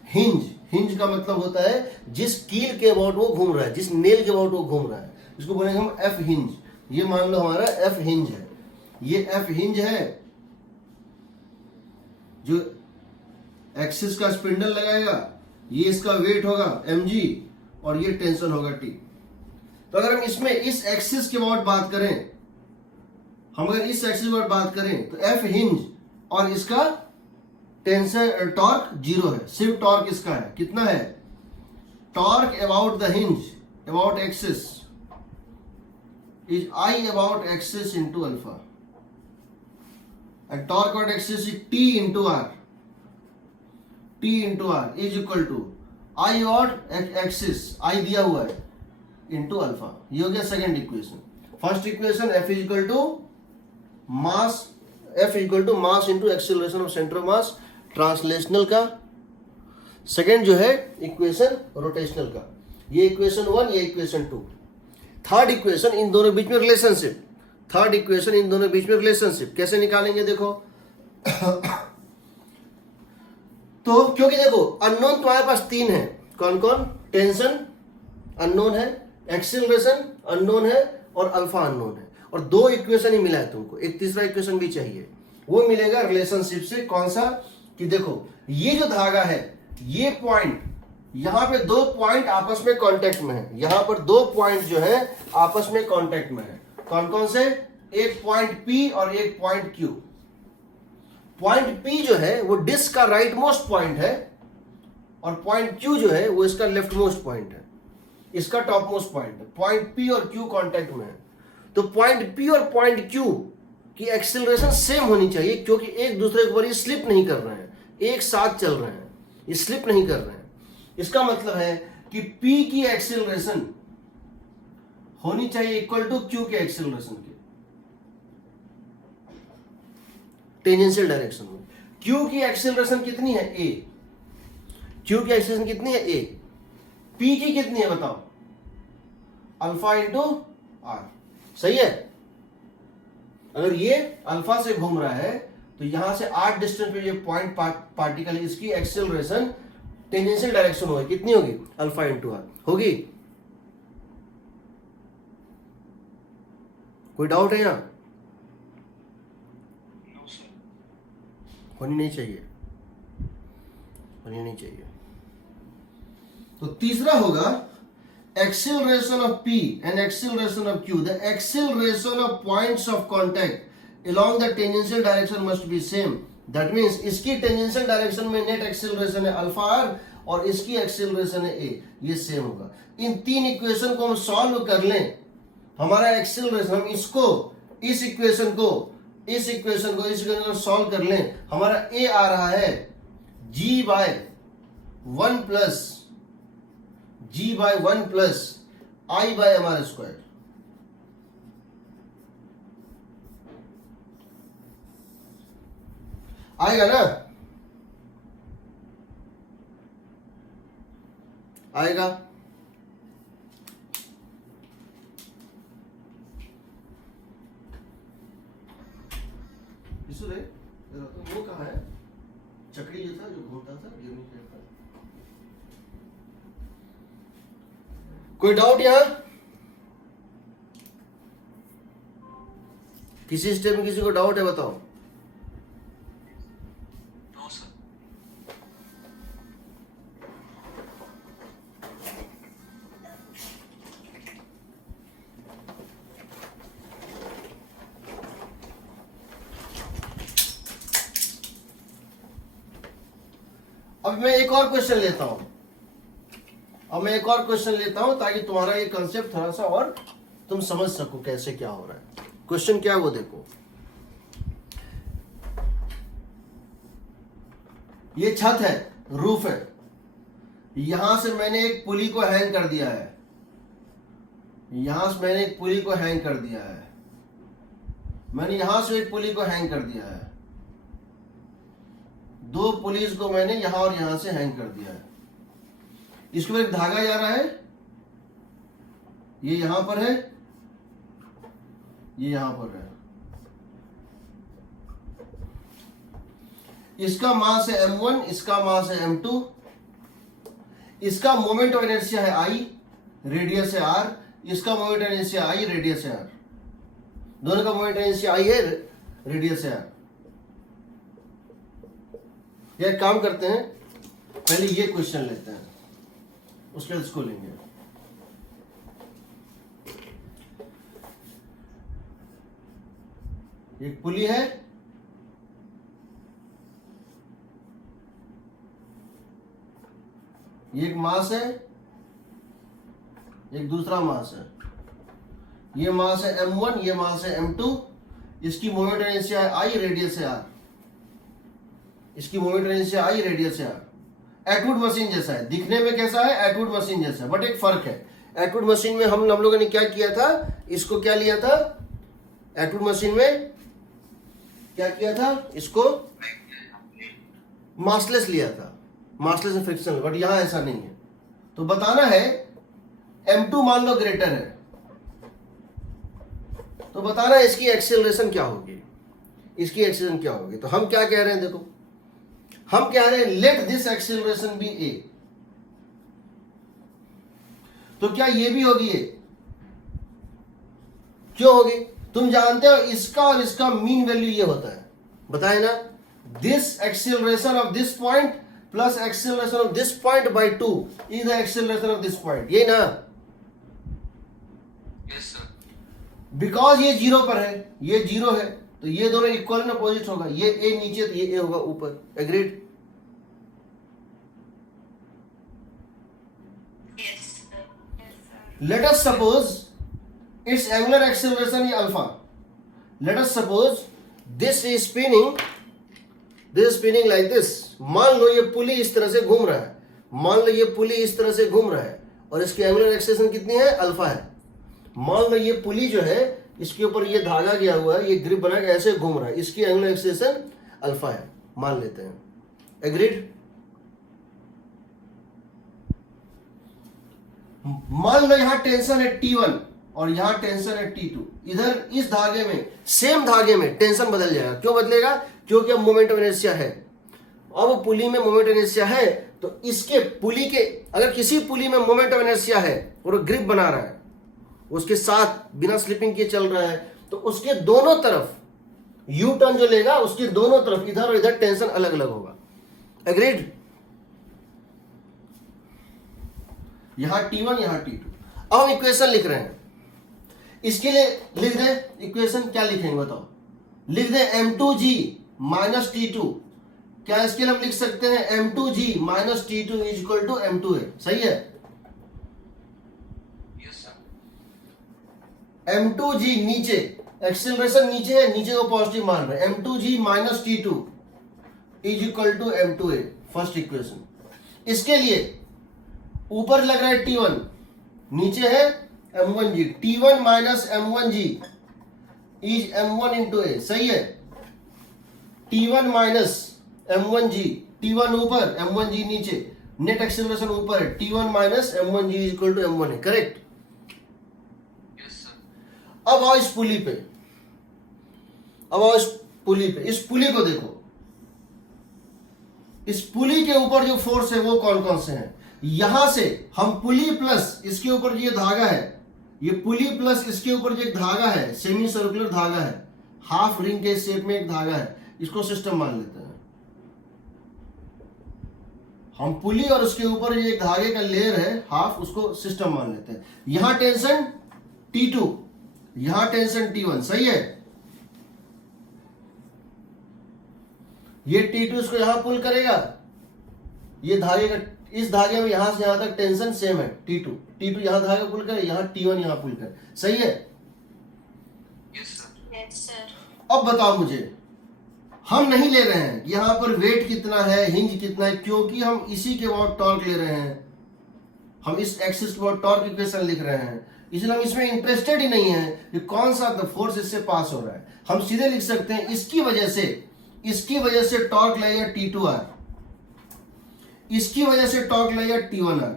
hinge. Hinge का मतलब होता है जिस कील के अबाउट वो घूम रहा है, जिस नेल के अबाउट वो घूम रहा है, इसको बोलेंगे हम एफ हिंज। ये मान लो हमारा एफ हिंज है, ये एफ हिंज है, जो एक्सिस का स्पिंडल लगाएगा, ये इसका वेट होगा mg और ये टेंशन होगा t। तो अगर हम इसमें इस एक्सिस के अबाउट बात करें, हम अगर इस एक्सिस के अबाउट बात करें तो एफ हिंज और इसका टेंशन टॉर्क 0 है, सिर्फ टॉर्क इसका है, कितना है? Torque about the hinge about axis is I about axis into alpha, and torque about axis is T into R. T into R is equal to I about axis, I दिया हुआ है, into alpha। ये हो गया second equation. First equation F is equal to mass, F is equal to mass into acceleration of centre of mass, translational का। सेकेंड जो है इक्वेशन रोटेशनल का। ये इक्वेशन 1, ये इक्वेशन 2। थर्ड इक्वेशन इन दोनों बीच में रिलेशनशिप, थर्ड इक्वेशन इन दोनों बीच में रिलेशनशिप कैसे निकालेंगे देखो। तो क्योंकि देखो अननोन तुम्हारे पास 3 है, कौन कौन? टेंशन अननोन है, एक्सेलरेशन अननोन है और अल्फा अननोन है, और 2 इक्वेशन ही मिला है तुमको, एक तीसरा इक्वेशन भी चाहिए। वो मिलेगा रिलेशनशिप से, कौन सा? कि देखो ये जो धागा है, ये पॉइंट, यहां पे 2 पॉइंट आपस में कांटेक्ट में है, यहां पर 2 पॉइंट जो है आपस में कांटेक्ट में है। कौन कौन से? एक पॉइंट P और एक पॉइंट Q। पॉइंट P जो है वो डिस्क का राइट मोस्ट पॉइंट है, और पॉइंट Q जो है वो इसका लेफ्ट मोस्ट पॉइंट है, इसका टॉप मोस्ट पॉइंट है। पॉइंट P और Q कांटेक्ट में है, तो पॉइंट P और पॉइंट Q की एक्सेलरेशन सेम होनी चाहिए, क्योंकि एक दूसरे के ऊपर ये स्लिप नहीं कर रहे हैं, एक साथ चल रहे हैं, ये स्लिप नहीं कर रहे हैं। इसका मतलब है कि P की एक्सेलरेशन होनी चाहिए इक्वल टू Q के एक्सेलरेशन के, टेंजेंशियल डायरेक्शन में। Q की एक्सेलरेशन कितनी है? A। Q की एक्सेलरेशन कितनी है? A। P की कितनी है बताओ? Alpha into R। सही है? अगर ये अल्फा से घूम रहा है तो यहां से R डिस्टेंस पे ये पॉइंट पार्टिकल, इसकी एक्सेलरेशन टेंजेंशियल डायरेक्शन होगी, कितनी होगी? अल्फा इंटू आर होगी। कोई डाउट है यहां? होनी नहीं चाहिए, होनी नहीं चाहिए। तो तीसरा होगा acceleration of P and acceleration of Q। The acceleration of points of contact along the tangential direction must be same। That means इसकी टेंजेंशियल डायरेक्शन में नेट एक्सेलरेशन है अल्फा आर और इसकी एक्सेलरेशन है ए, ये सेम होगा। इन 3 इक्वेशन को हम सॉल्व कर लें, हमारा एक्सेलरेशन, हम इसको इस इक्वेशन को सॉल्व कर लें, हमारा ए आ रहा है G by 1 plus I by M R square. आएगा ना? आएगा। तो वो कहाँ है? चक्री जो था, जो घूमता था, गिर नहीं करता। कोई डाउट यहां? किसी स्टेप में किसी को डाउट है बताओ। अब मैं एक और क्वेश्चन लेता हूं, ताकि तुम्हारा ये कंसेप्ट थोड़ा सा और तुम समझ सको कैसे क्या हो रहा है। क्वेश्चन क्या है वो देखो। ये छत है, रूफ है, यहां से मैंने एक पुली को हैंग कर दिया है, मैंने एक पुली को हैंग कर दिया है, 2 पुलिस को मैंने यहां और यहां से हैंग कर दिया है। इसके ऊपर एक धागा जा रहा है, ये यहां पर है, ये यहां पर है। इसका मास है m1, इसका मास है m2, इसका मोमेंट ऑफ इनर्शिया है I, रेडियस है r, इसका moment of inertia I, radius है r। दोनों का मोमेंट ऑफ इनर्शिया I है, रेडियस है r। या एक काम करते हैं, पहले ये क्वेश्चन लेते हैं, उसके बाद इसको लेंगे। एक पुली है, ये एक मास है, एक दूसरा मास है। ये मास है m1, ये मास है m2। इसकी मोमेंट इनर्शिया है I, रेडियस है r। इसकी मोमेंट इनर्शिया I, रेडियस है r। एटवुड मशीन जैसा है, दिखने में कैसा है? एटवुड मशीन जैसा, बट एक फर्क है। एटवुड मशीन में हम लोगों ने क्या किया था? इसको क्या लिया था? एटवुड मशीन में क्या किया था? इसको मासलेस लिया था, मासलेस एंड फ्रिक्शनल। बट यहां ऐसा नहीं है। तो बताना है m2 मान लो ग्रेटर है, तो बताना है इसकी एक्सेलरेशन क्या होगी, इसकी एक्सेलरेशन क्या होगी। तो हम क्या कह रहे हैं? देखो, हम कह रहे हैं let this acceleration be a। तो क्या ये भी होगी a? क्यों होगी? तुम जानते हो इसका और इसका मीन वैल्यू ये होता है, बताए ना? This acceleration of this point plus acceleration of this point by 2 is the acceleration of this point, ये ना? Yes sir. बिकॉज ये जीरो पर है, ये जीरो है, तो ये दोनों इक्वल एंड अपोजिट होगा। ये ए नीचे तो ये ए होगा ऊपर। Agreed? Yes, sir. Yes, sir. Let us suppose its angular acceleration is alpha. Let us suppose this is spinning like this. मान लो ये पुली इस तरह से घूम रहा है, मान लो ये पुली इस तरह से घूम रहा है, और इसकी एंगुलर एक्सेलरेशन कितनी है? अल्फा है। मान लो ये पुली जो है, इसके ऊपर ये धागा गया हुआ है, ये ग्रिप बना के ऐसे घूम रहा है, इसकी एंगुलर एक्सेलरेशन अल्फा है, मान लेते हैं। एग्रीड? मान लो यहां टेंशन है T1 और यहां टेंशन है T2। इधर इस धागे में, सेम धागे में टेंशन बदल जाएगा। क्यों बदलेगा? क्योंकि अब मोमेंट ऑफ इनर्शिया है। अब पुली में मोमेंट ऑफ इनर्शिया है, तो इसके पुली के, अगर किसी पुली में मोमेंट ऑफ इनर्शिया है और ग्रिप बना रहा है, उसके साथ बिना स्लिपिंग के चल रहा है, तो उसके दोनों तरफ यू टर्न जो लेगा, उसके दोनों तरफ इधर और इधर टेंशन अलग अलग होगा। एग्रीड? यहां T1, यहां T2। अब हम इक्वेशन लिख रहे हैं, इसके लिए लिख दें इक्वेशन। क्या लिखेंगे बताओ? लिख दें m2g माइनस T2। क्या इसके लिए हम लिख सकते हैं m2g minus T2 is equal to m2a? सही है? Yes sir. m2g नीचे, एक्सेलरेशन नीचे है, नीचे को पॉजिटिव मान रहे हैं। m2g minus T2 is equal to m2a, first equation. इसके लिए ऊपर लग रहा है T1, नीचे है m1g। T1 minus m1g is m1 into a। सही है? T1 माइनस m1g, T1 ऊपर m1g नीचे, नेट एक्सेलरेशन ऊपर है। T1 minus m1g is equal to m1 है। करेक्ट? Yes sir. अब आओ इस पुली पे, अब आओ इस पुली पे। इस पुली को देखो, इस पुली के ऊपर जो फोर्स है वो कौन कौन से हैं? यहां से हम पुली प्लस इसके ऊपर ये धागा है, ये पुली प्लस इसके ऊपर जो एक धागा है, सेमी सर्कुलर धागा है, हाफ रिंग के शेप में एक धागा है, इसको सिस्टम मान लेते हैं। हम पुली और उसके ऊपर ये एक धागे का लेयर है हाफ, उसको सिस्टम मान लेते हैं। यहां टेंशन T2, यहां टेंशन T1। सही है? ये T2 इसको यहां पुल करेगा, ये धागे का, इस धागे में यहां से यहां तक टेंशन सेम है T2 यहां धागा पुल करे, यहां T1 यहां पुल करे। सही है? Yes sir. Yes, sir. अब बताओ मुझे, हम नहीं ले रहे हैं यहां पर वेट कितना है, हिंज कितना है, क्योंकि हम इसी के अबाउट टॉर्क ले रहे हैं, हम इस एक्सिस के अबाउट टॉर्क इक्वेशन लिख रहे हैं, इसलिए हम इसमें इंटरेस्टेड ही नहीं है कि कौन सा फोर्स इससे पास हो रहा है। हम सीधे लिख सकते हैं इसकी वजह से टॉर्क लगेगा T2r, इसकी वजह से टॉर्क लगेगा T1r,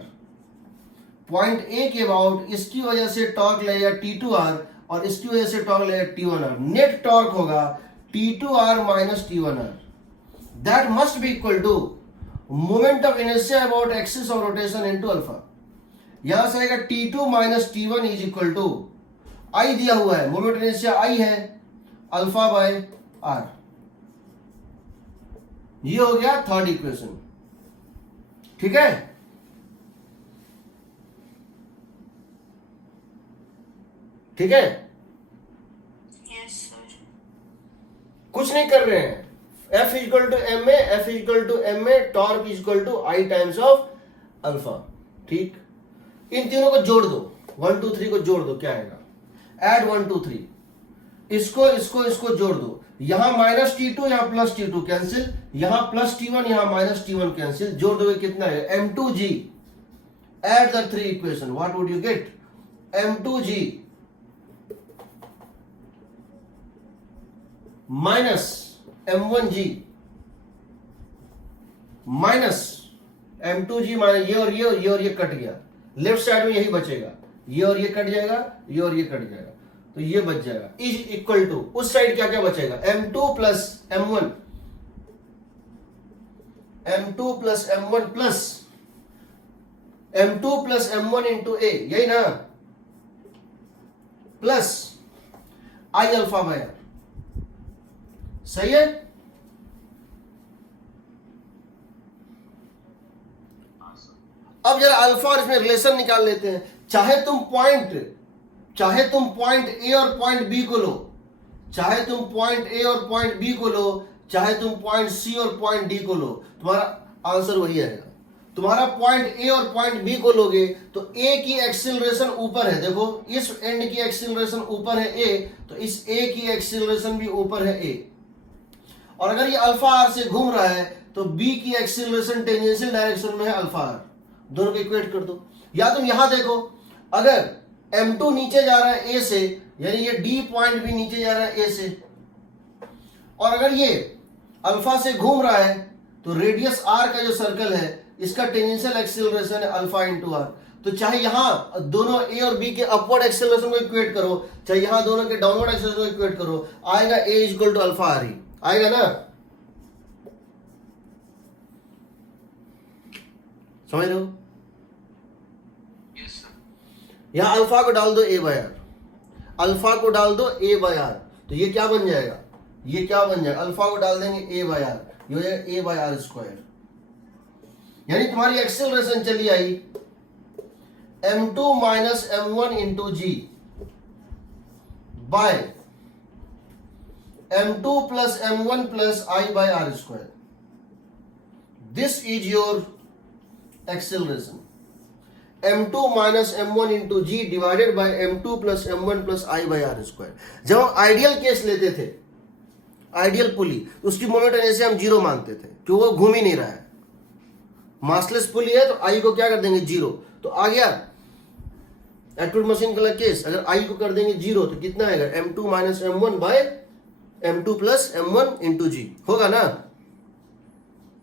पॉइंट ए के अबाउट इसकी वजह से टॉर्क लगेगा T2r और इसकी वजह से टॉर्क लगेगा T1r। नेट टॉर्क होगा T2r minus T1r। That must be equal to moment of inertia about axis of rotation into alpha. यहां से आएगा T2 minus T1 is equal to, I दिया हुआ है, मोमेंट इनर्शिया आई है, अल्फा बाय आर। ये हो गया थर्ड इक्वेशन, ठीक है। ठीक है, यस सर। कुछ नहीं कर रहे हैं। F इक्वल टू एम में, F इक्वल टू एम में torque equal to I times of alpha, ठीक। इन तीनों को जोड़ दो, 1 2 3 को जोड़ दो, क्या आएगा, एड 1 2 3, इसको इसको इसको जोड़ दो, यहां माइनस T2 यहां प्लस T2 कैंसिल, यहां प्लस T1 यहां माइनस T1 कैंसिल, जोड़ दोगे कितना है, M2G, add the 3 equation, what would you get, M2G minus M1G minus M2G minus ये और ये और ये और ये कट गया, लेफ्ट साइड में यही बचेगा, ये और ये कट जाएगा, ये और ये कट जाएगा, तो ये बच जाएगा, इज इक्वल टू उस साइड क्या क्या बचेगा, M2 plus M1, M2 plus M1 plus M2 plus M1 into A, यही ना, plus I alpha by R, सही है। अब जरा अल्फा और इसमें रिलेशन निकाल लेते हैं। चाहे तुम पॉइंट ए और पॉइंट बी को लो, चाहे तुम पॉइंट ए और पॉइंट बी को लो, चाहे तुम पॉइंट सी और पॉइंट डी को लो, तुम्हारा आंसर वही आएगा। तुम्हारा पॉइंट ए और पॉइंट बी को लोगे तो ए की एक्सीलरेशन ऊपर है, देखो इस एंड की एक्सीलरेशन ऊपर है ए, तो इस ए की एक्सीलरेशन भी ऊपर है ए, और अगर ये अल्फा आर से घूम रहा है तो बी की एक्सीलरेशन टेंजेंशियल डायरेक्शन में है अल्फा आर, दोनों को इक्वेट कर दो। या तुम यहां देखो, अगर M2 नीचे जा रहा है ए से, यानी ये डी पॉइंट भी नीचे जा रहा है ए से, और अगर ये अल्फा से घूम रहा है तो रेडियस आर का जो सर्कल है इसका टेंजेंशियल एक्सीलरेशन है अल्फा इंटू आर। तो चाहे यहां दोनों ए और बी के अपवर्ड एक्सीलरेशन को इक्वेट करो, चाहे यहां दोनों के डाउनवर्ड एक्सीलरेशन को इक्वेट करो, आएगा ए इक्वल टू अल्फा आर ही आएगा ना, समझ रहे हो। Yes sir. यहां अल्फा को डाल दो ए बाय आर, अल्फा को डाल दो ए बाय आर, तो ये क्या बन जाएगा, ये क्या बन जाएगा, अल्फा को डाल देंगे ए बाय आर, ये हो जाएगा ए बाय आर स्क्वायर, यानी तुम्हारी एक्सेलरेशन चली आई M2 minus M1 into G by M2 plus M1 plus I by are square, this is your acceleration, M2 minus M1 into G divided by M2 plus M1 plus I by are square. जब हम आइडियल केस लेते थे, आइडियल पुली, उसकी मोमेंट इनर्शिया हम जीरो मानते थे क्योंकि वो घूम ही नहीं रहा है, मासलेस पुली है तो आई को क्या कर देंगे जीरो, तो आ गया एक्टिव मशीन का केस, अगर आई को कर देंगे जीरो तो कितना आएगा, M2 minus M1 by M2 plus M1 into G, होगा ना।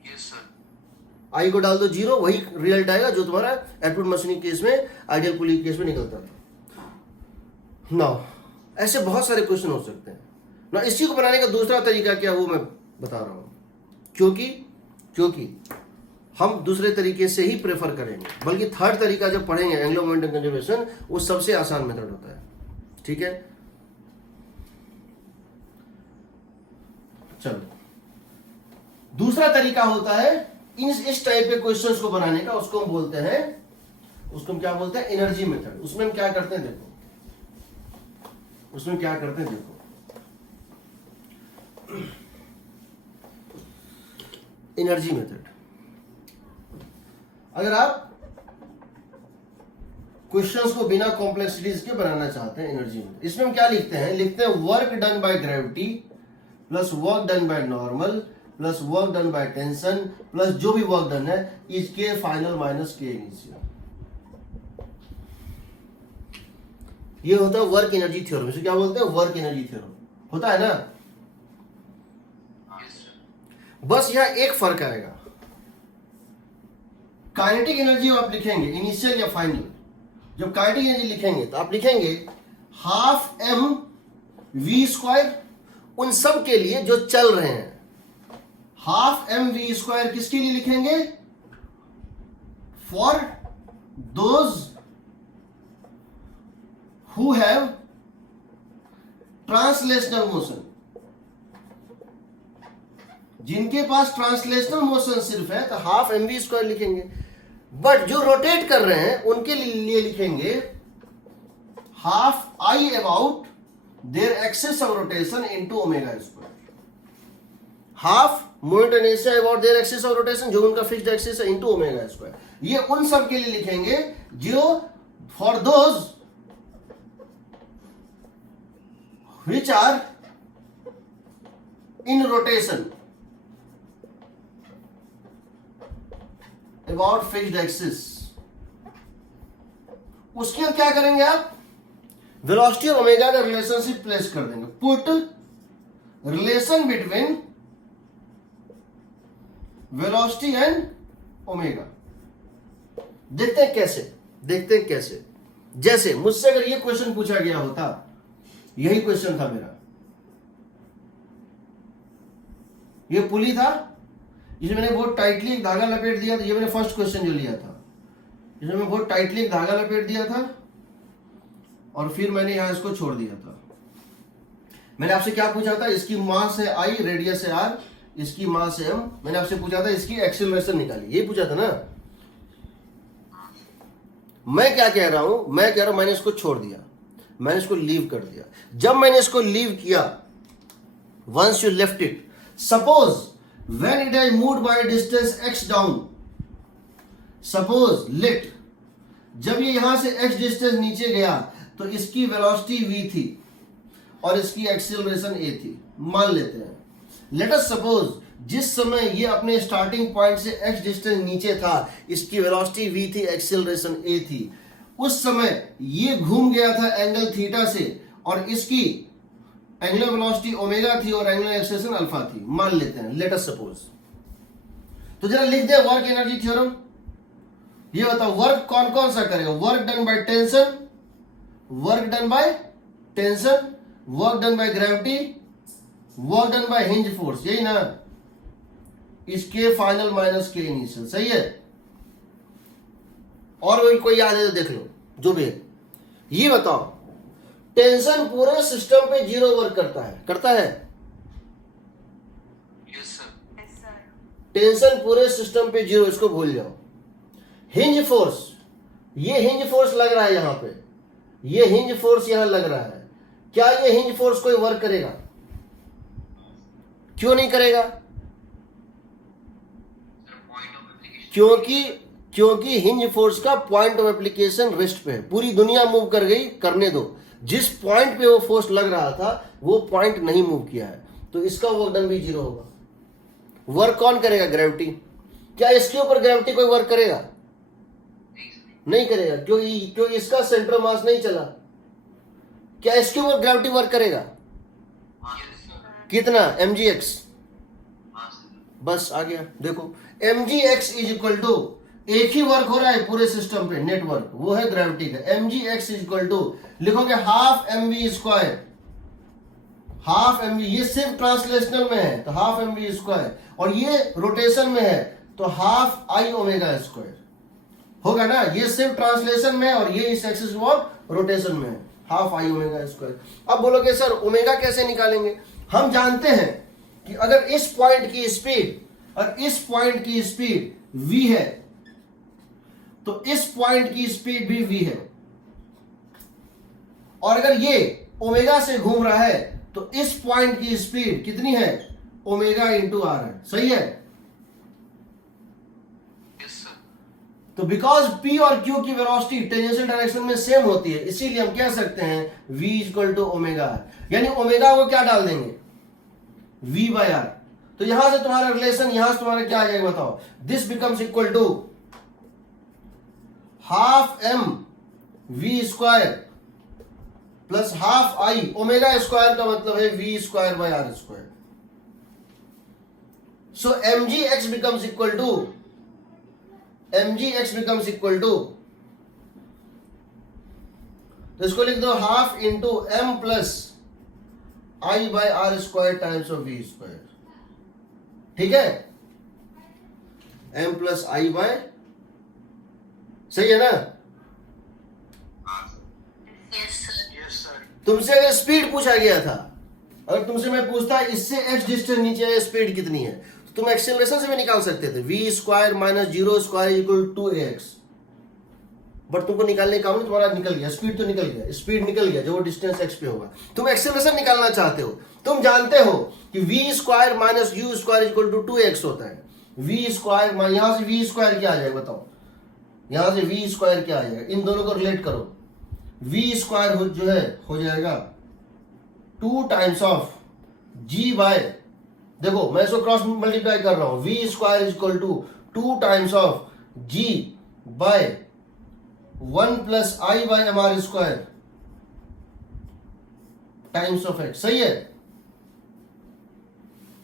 Yes sir. आई को डाल दो जीरो, वही रिजल्ट आएगा जो तुम्हारा एक्टिव मशीन केस में, आइडियल पुली केस में निकलता था ना। ऐसे बहुत सारे क्वेश्चन हो सकते हैं ना। इसी को बनाने का दूसरा तरीका क्या वो मैं बता रहा हूं, क्योंकि हम दूसरे तरीके से ही प्रेफर करेंगे, बल्कि थर्ड तरीका जब पढ़ेंगे एंग्लो मोमेंटम कंजर्वेशन, वो सबसे आसान मेथड होता है, ठीक है। चलो, दूसरा तरीका होता है इस टाइप के क्वेश्चंस को बनाने का, उसको हम बोलते हैं, उसको हम क्या बोलते हैं, एनर्जी मेथड। उसमें हम क्या करते हैं देखो, उसमें क्या करते हैं देखो, एनर्जी मेथड। अगर आप क्वेश्चंस को बिना कॉम्प्लेक्सिटीज के बनाना चाहते हैं एनर्जी में, इसमें हम क्या लिखते हैं, लिखते हैं work done by gravity plus work done by normal plus work done by tension plus जो भी वर्क डन है इज के फाइनल माइनस के इनिशियल। ये होता है वर्क एनर्जी थ्योरम। इसे क्या बोलते हैं, वर्क एनर्जी थ्योरम होता है ना। Yes sir. बस यहां एक फर्क आएगा, काइनेटिक एनर्जी आप लिखेंगे इनिशियल या फाइनल, जब काइनेटिक एनर्जी लिखेंगे तो आप लिखेंगे हाफ एम वी स्क्वायर उन सब के लिए जो चल रहे हैं। हाफ एम वी स्क्वायर किसके लिए लिखेंगे, for those who have translational motion, जिनके पास ट्रांसलेशनल मोशन सिर्फ है तो हाफ एम वी स्क्वायर लिखेंगे, बट जो रोटेट कर रहे हैं उनके लिए लिखेंगे half I about their axis of rotation into omega square. Half moment inertia about their axis of rotation, जो उनका फिक्स्ड एक्सिस है, इनटू ओमेगा स्क्वायर। ये उन सब के लिए लिखेंगे जो for those which are in rotation about fixed axis। उसके बाद क्या करेंगे आप, वेलोसिटी और ओमेगा का रिलेशनशिप प्लेस कर देंगे। Put relation between velocity and omega. देखते हैं कैसे। जैसे मुझसे अगर ये क्वेश्चन पूछा गया होता, यही क्वेश्चन था मेरा, ये पुली था, इसमें मैंने बहुत टाइटली एक धागा लपेट दिया था। ये मैंने फर्स्ट क्वेश्चन जो लिया था, इसमें मैं बहुत टाइटली एक धागा लपेट दिया था और फिर मैंने यहां इसको छोड़ दिया था। मैंने आपसे क्या पूछा था, इसकी मास है आई, रेडियस है आर, इसकी मास है एम। मैंने आपसे पूछा था इसकी एक्सीलरेशन निकालिए, यही पूछा था ना। मैं क्या कह रहा हूं, मैंने इसको छोड़ दिया, मैंने इसको लीव कर दिया। जब मैंने इसको लीव किया, once you left it, suppose when it has moved by distance x down, suppose let, जब ये यहां से x डिस्टेंस नीचे गया तो इसकी वेलोसिटी v थी और इसकी एक्सीलरेशन a थी। मान लेते हैं, लेट अस सपोज जिस समय ये अपने स्टार्टिंग पॉइंट से x डिस्टेंस नीचे था, इसकी वेलोसिटी v थी, एक्सीलरेशन a थी। उस समय ये घूम गया था एंगल थीटा से और इसकी एंगुलर वेलोसिटी ओमेगा थी और एंगुलर एक्सेलरेशन अल्फा थी। मान लेते हैं, लेट अस सपोज। तो जरा लिख दे वर्क एनर्जी थ्योरम। ये बताओ वर्क कौन कौन सा करेगा, work done by tension, work done by tension, work done by gravity, work done bye hinge force, यही ना। इसके फाइनल माइनस के इनिशियल, सही है। और वही कोई याद है तो देख लो, जो भी है। ये बताओ टेंशन पूरे सिस्टम पे जीरो वर्क करता है। Yes sir. Yes, sir. Tension पूरे सिस्टम पे जीरो, इसको भूल जाओ। हिंज फोर्स, ये हिंज फोर्स लग रहा है यहां पे, ये हिंज फोर्स यहां लग रहा है, क्या ये हिंज फोर्स कोई वर्क करेगा? क्यों नहीं करेगा? पॉइंट ऑफ एप्लीकेशन, क्योंकि हिंज फोर्स का पॉइंट ऑफ एप्लीकेशन रेस्ट पे है। पूरी दुनिया मूव कर गई, करने दो। जिस पॉइंट पे वो फोर्स लग रहा था वो पॉइंट नहीं मूव किया है, तो इसका वर्क डन भी जीरो होगा। वर्क कौन करेगा? ग्रेविटी। क्या इसके ऊपर ग्रेविटी कोई वर्क करेगा? नहीं करेगा, क्योंकि इसका सेंटर मास नहीं चला। क्या इसके ऊपर ग्रेविटी वर्क करेगा? Yes sir. कितना? mgx। हाँ सर। बस आ गया। देखो mgx इज इक्वल टू, एक ही वर्क हो रहा है पूरे सिस्टम पे, नेटवर्क, वो है ग्रेविटी का। mgx इज इक्वल टू लिखोगे half mv square, half mv, ये सिर्फ ट्रांसलेशनल में है तो हाफ mv स्क्वायर, और ये रोटेशन में है तो हाफ आई ओमेगा स्क्वायर होगा ना। ये सिर्फ ट्रांसलेशन में है और ये इस एक्सिस और रोटेशन में है, हाफ आई ओमेगा स्क्वायर। अब बोलोगे सर ओमेगा कैसे निकालेंगे? हम जानते हैं कि अगर इस पॉइंट की स्पीड और इस पॉइंट की स्पीड v है तो इस पॉइंट की स्पीड भी v है, और अगर ये ओमेगा से घूम रहा है तो इस पॉइंट की स्पीड कितनी है? ओमेगा इंटू आर है, सही है। Yes sir. तो बिकॉज p और q की वेलोसिटी टेंजेंशियल डायरेक्शन में सेम होती है, इसीलिए हम कह सकते हैं v equal to omega R. यानी ओमेगा को क्या डाल देंगे? v by R. तो यहां से तुम्हारा रिलेशन, यहां से तुम्हारा क्या आ जाएगा बताओ? This becomes equal to half m v square plus half I omega square का मतलब है v square by are square. So mgx becomes equal to, mgx becomes equal to, तो इसको लिख दो half into m plus I by are square times of v square. ठीक है, m प्लस आई बाय, सही है ना? हाँ sir. Yes, sir. Yes sir. तुमसे अगर स्पीड पूछा गया था अगर तुमसे मैं पूछता इससे x डिस्टेंस नीचे है, स्पीड कितनी है, तो तुम एक्सेलरेशन से भी निकाल सकते थे, v square minus 0 square equal to 2ax। But तुमको निकालने का काम नहीं, तुम्हारा निकल गया, स्पीड तो निकल गया, स्पीड निकल गया जो डिस्टेंस x पे होगा। तुम एक्सेलरेशन निकालना चाहते हो, तुम जानते हो कि v square minus u square equal to 2x होता है। v स्क्वायर, यहां से v स्क्वायर क्या आ जाएगा बताओ, यहां से v स्क्वायर क्या आ जाएगा, इन दोनों को रिलेट करो। v स्क्वायर जो है हो जाएगा 2 टाइम्स ऑफ g बाय, देखो मैं इसको क्रॉस मल्टीप्लाई कर रहा हूं, v square is equal to 2 times of g by 1 plus I by m r square times of x। सही है,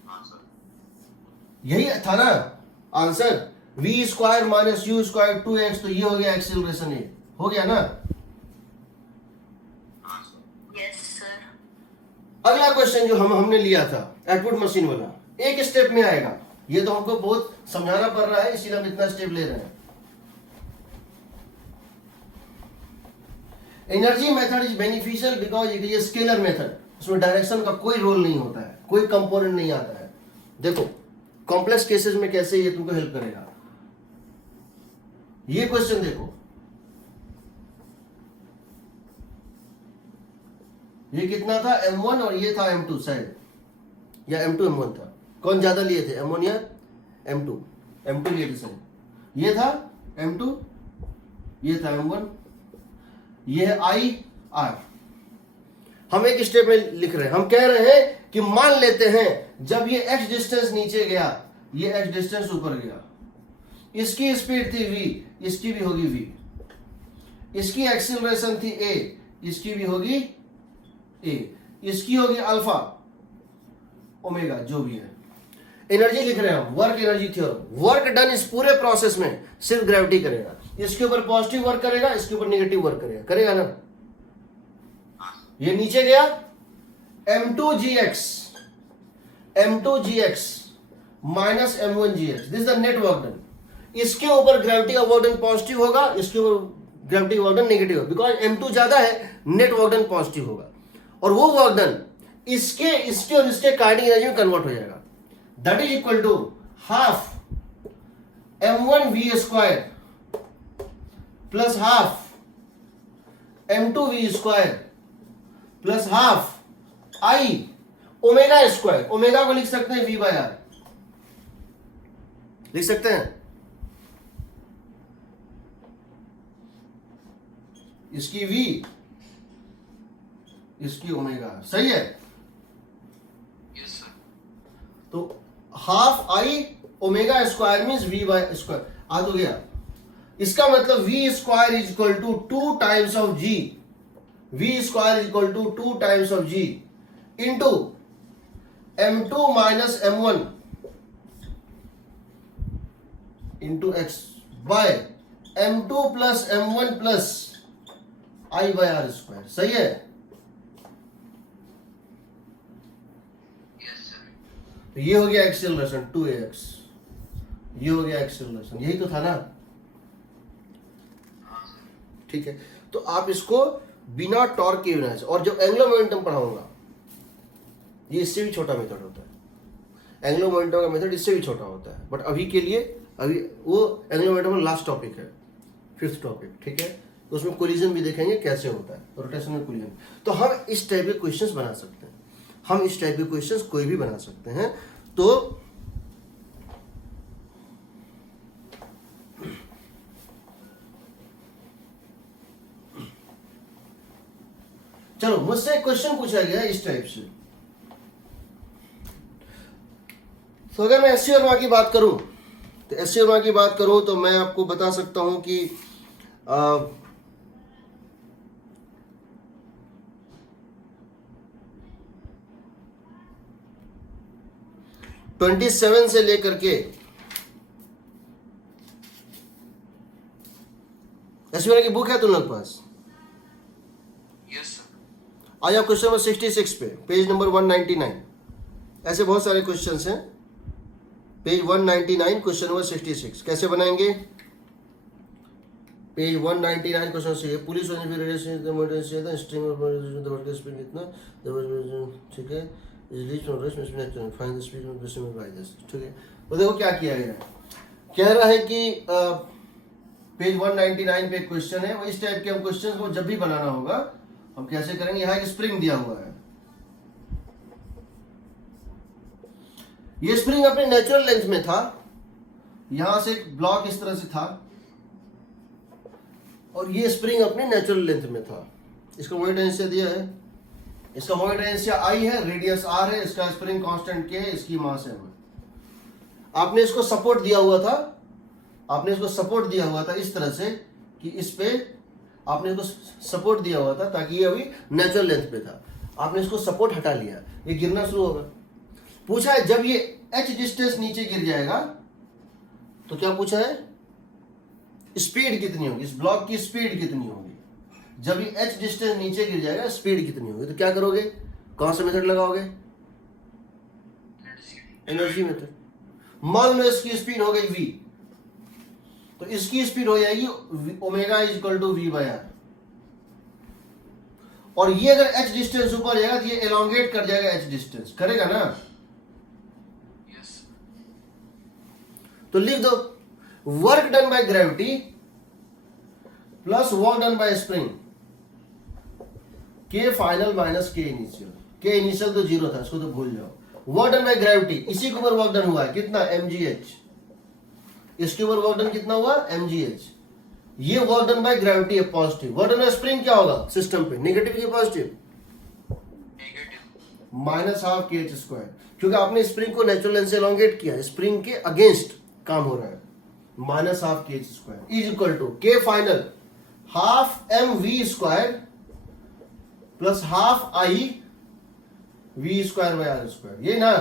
हाँ सर। यही था ना answer, v square minus u square 2x, तो ये हो गया एक्सेलरेशन, ये हो गया ना। हाँ सर। Yes sir. अगला क्वेश्चन जो हमने लिया था एटवुड मशीन वाला, एक स्टेप में आएगा, ये तो हमको बहुत समझाना पड़ रहा है, इसीलिए हम इतना स्टेप ले रहे हैं। Energy method is beneficial because it is a scalar method, उसमें डायरेक्शन का कोई रोल नहीं होता है, कोई कंपोनेंट नहीं आता है। देखो कॉम्प्लेक्स केसेस में कैसे ये तुमको हेल्प करेगा, ये क्वेश्चन देखो, ये कितना था m1 और ये था m2 शायद, या m2 m1 था, कौन ज्यादा लिए थे m1 या m2? m2 लिए थे शायद, ये था m2, ये था m1, ये है I R। हम एक स्टेप में लिख रहे हैं, हम कह रहे हैं कि मान लेते हैं जब ये x डिस्टेंस नीचे गया, ये x डिस्टेंस ऊपर गया, इसकी स्पीड थी v, इसकी भी होगी v, इसकी एक्सीलरेशन थी a, इसकी भी होगी a, इसकी होगी अल्फा ओमेगा जो भी है। एनर्जी लिख रहे हैं हम, work energy theorem, work done इस पूरे प्रोसेस में सिर्फ ग्रेविटी करेगा, इसके ऊपर पॉजिटिव वर्क करेगा, इसके ऊपर नेगेटिव वर्क करेगा, करेगा ना। ये नीचे गया m2gx minus m1gx, this is the net work done. इसके ऊपर ग्रेविटी का वर्क डन पॉजिटिव होगा, इसके ऊपर ग्रेविटी का वर्क डन नेगेटिव होगा, बिकॉज m2 ज्यादा है, नेट वर्क डन पॉजिटिव होगा, और वो वर्क डन इसके और इसके काइनेटिक एनर्जी में कन्वर्ट हो जाएगा, that is equal to half m1v square plus half m2v square plus half i omega square. Omega को लिख सकते हैं v बाय आर, लिख सकते हैं, इसकी v इसकी ओमेगा, सही है। Yes sir. तो half i omega square means v by square आ तो गया, इसका मतलब v square is equal to 2 times of g, v square is equal to 2 times of g into m2 minus m1 into x by m2 plus m1 plus i by are square. सही है, यस सर। तो ये हो गया एक्सेलरेशन 2ax, ये हो गया एक्सेलरेशन, यही तो था ना। हाँ सर। ठीक है, तो आप इसको बिना टॉर्क के बिना, और जो एंगुलर मोमेंटम पढ़ाऊंगा ये इससे भी छोटा मेथड होता है, एंगुलर मोमेंटम का मेथड इससे भी छोटा होता है, बट अभी के लिए अभी वो एंगुलर मोमेंटम लास्ट टॉपिक है, 5th टॉपिक, ठीक है। तो उसमें कोलिजन भी देखेंगे कैसे होता है, रोटेशन में कोलिजन। तो हम इस टाइप के क्वेश्चंस बना सकते हैं, हम इस टाइप के क्वेश्चंस कोई भी बना सकते हैं। तो चलो मुझसे क्वेश्चन पूछा गया इस टाइप से, तो अगर मैं एससी वर्मा की बात करूं, तो एससी वर्मा की बात करूं तो मैं आपको बता सकता हूं कि 27 से लेकर के एससी वर्मा की बुक है तुम लोग पास? Yes sir. आज आप क्वेश्चन नंबर 66 पे, पेज नंबर 199, ऐसे बहुत सारे क्वेश्चंस हैं, पेज 199 क्वेश्चन नंबर 66 कैसे बनाएंगे? पेज 199 क्वेश्चन से, पुलिस स्ट्रिंग स्पीड कितना, ठीक है, find the speed of the by this, ठीक है। तो देखो क्या किया गया है, कह रहा है कि पेज 199 पे क्वेश्चन है, वो इस टाइप के हम क्वेश्चन को जब भी बनाना होगा हम कैसे करेंगे। यहाँ एक स्प्रिंग दिया हुआ है, ये स्प्रिंग अपने नेचुरल लेंथ में था, यहां से एक ब्लॉक इस तरह से था और ये स्प्रिंग अपने नेचुरल लेंथ में था। इसका मोमेंट एनर्शिया दिया है, इसका मोमेंट एनर्शिया I है, रेडियस R है, इसका स्प्रिंग कांस्टेंट K है, इसकी मास m है। आपने इसको सपोर्ट दिया हुआ था, आपने इसको सपोर्ट दिया हुआ था इस तरह से कि इस पे आपने इसको सपोर्ट दिया हुआ था ताकि ये अभी नेचुरल लेंथ पे था। आपने इसको सपोर्ट हटा लिया, ये गिरना शुरू होगा। पूछा है जब ये h डिस्टेंस नीचे गिर जाएगा तो क्या पूछा है, स्पीड कितनी होगी, इस ब्लॉक की स्पीड कितनी होगी। जब ये h डिस्टेंस नीचे गिर जाएगा स्पीड कितनी होगी, तो क्या करोगे, कौन सा मेथड लगाओगे, एनर्जी मेथड। मान लो इसकी स्पीड हो गई v, तो इसकी स्पीड हो जाएगी omega is equal to v by r। और ये अगर h डिस्टेंस ऊपर जाएगा तो ये एलोंगेट कर जाएगा h डिस्टेंस, करेगा ना। यस तो लिख दो work done by gravity plus work done by spring, के फाइनल माइनस के इनिशियल। के इनिशियल तो जीरो था, इसको तो भूल जाओ। वर्क डन बाय ग्रेविटी, इसी के ऊपर वर्क डन हुआ है कितना, mgh। इसके ऊपर वर्क डन कितना हुआ, mgh। ये वर्क डन बाय ग्रेविटी है positive. Work done by spring क्या होगा सिस्टम पे, नेगेटिव या positive, negative minus half K H square, क्योंकि आपने स्प्रिंग को नेचुरल लेंथ से एलोंगेट किया, स्प्रिंग के अगेंस्ट काम हो रहा है। Minus half K H square is equal to K final half M V square plus half I V square by are square, ये ना।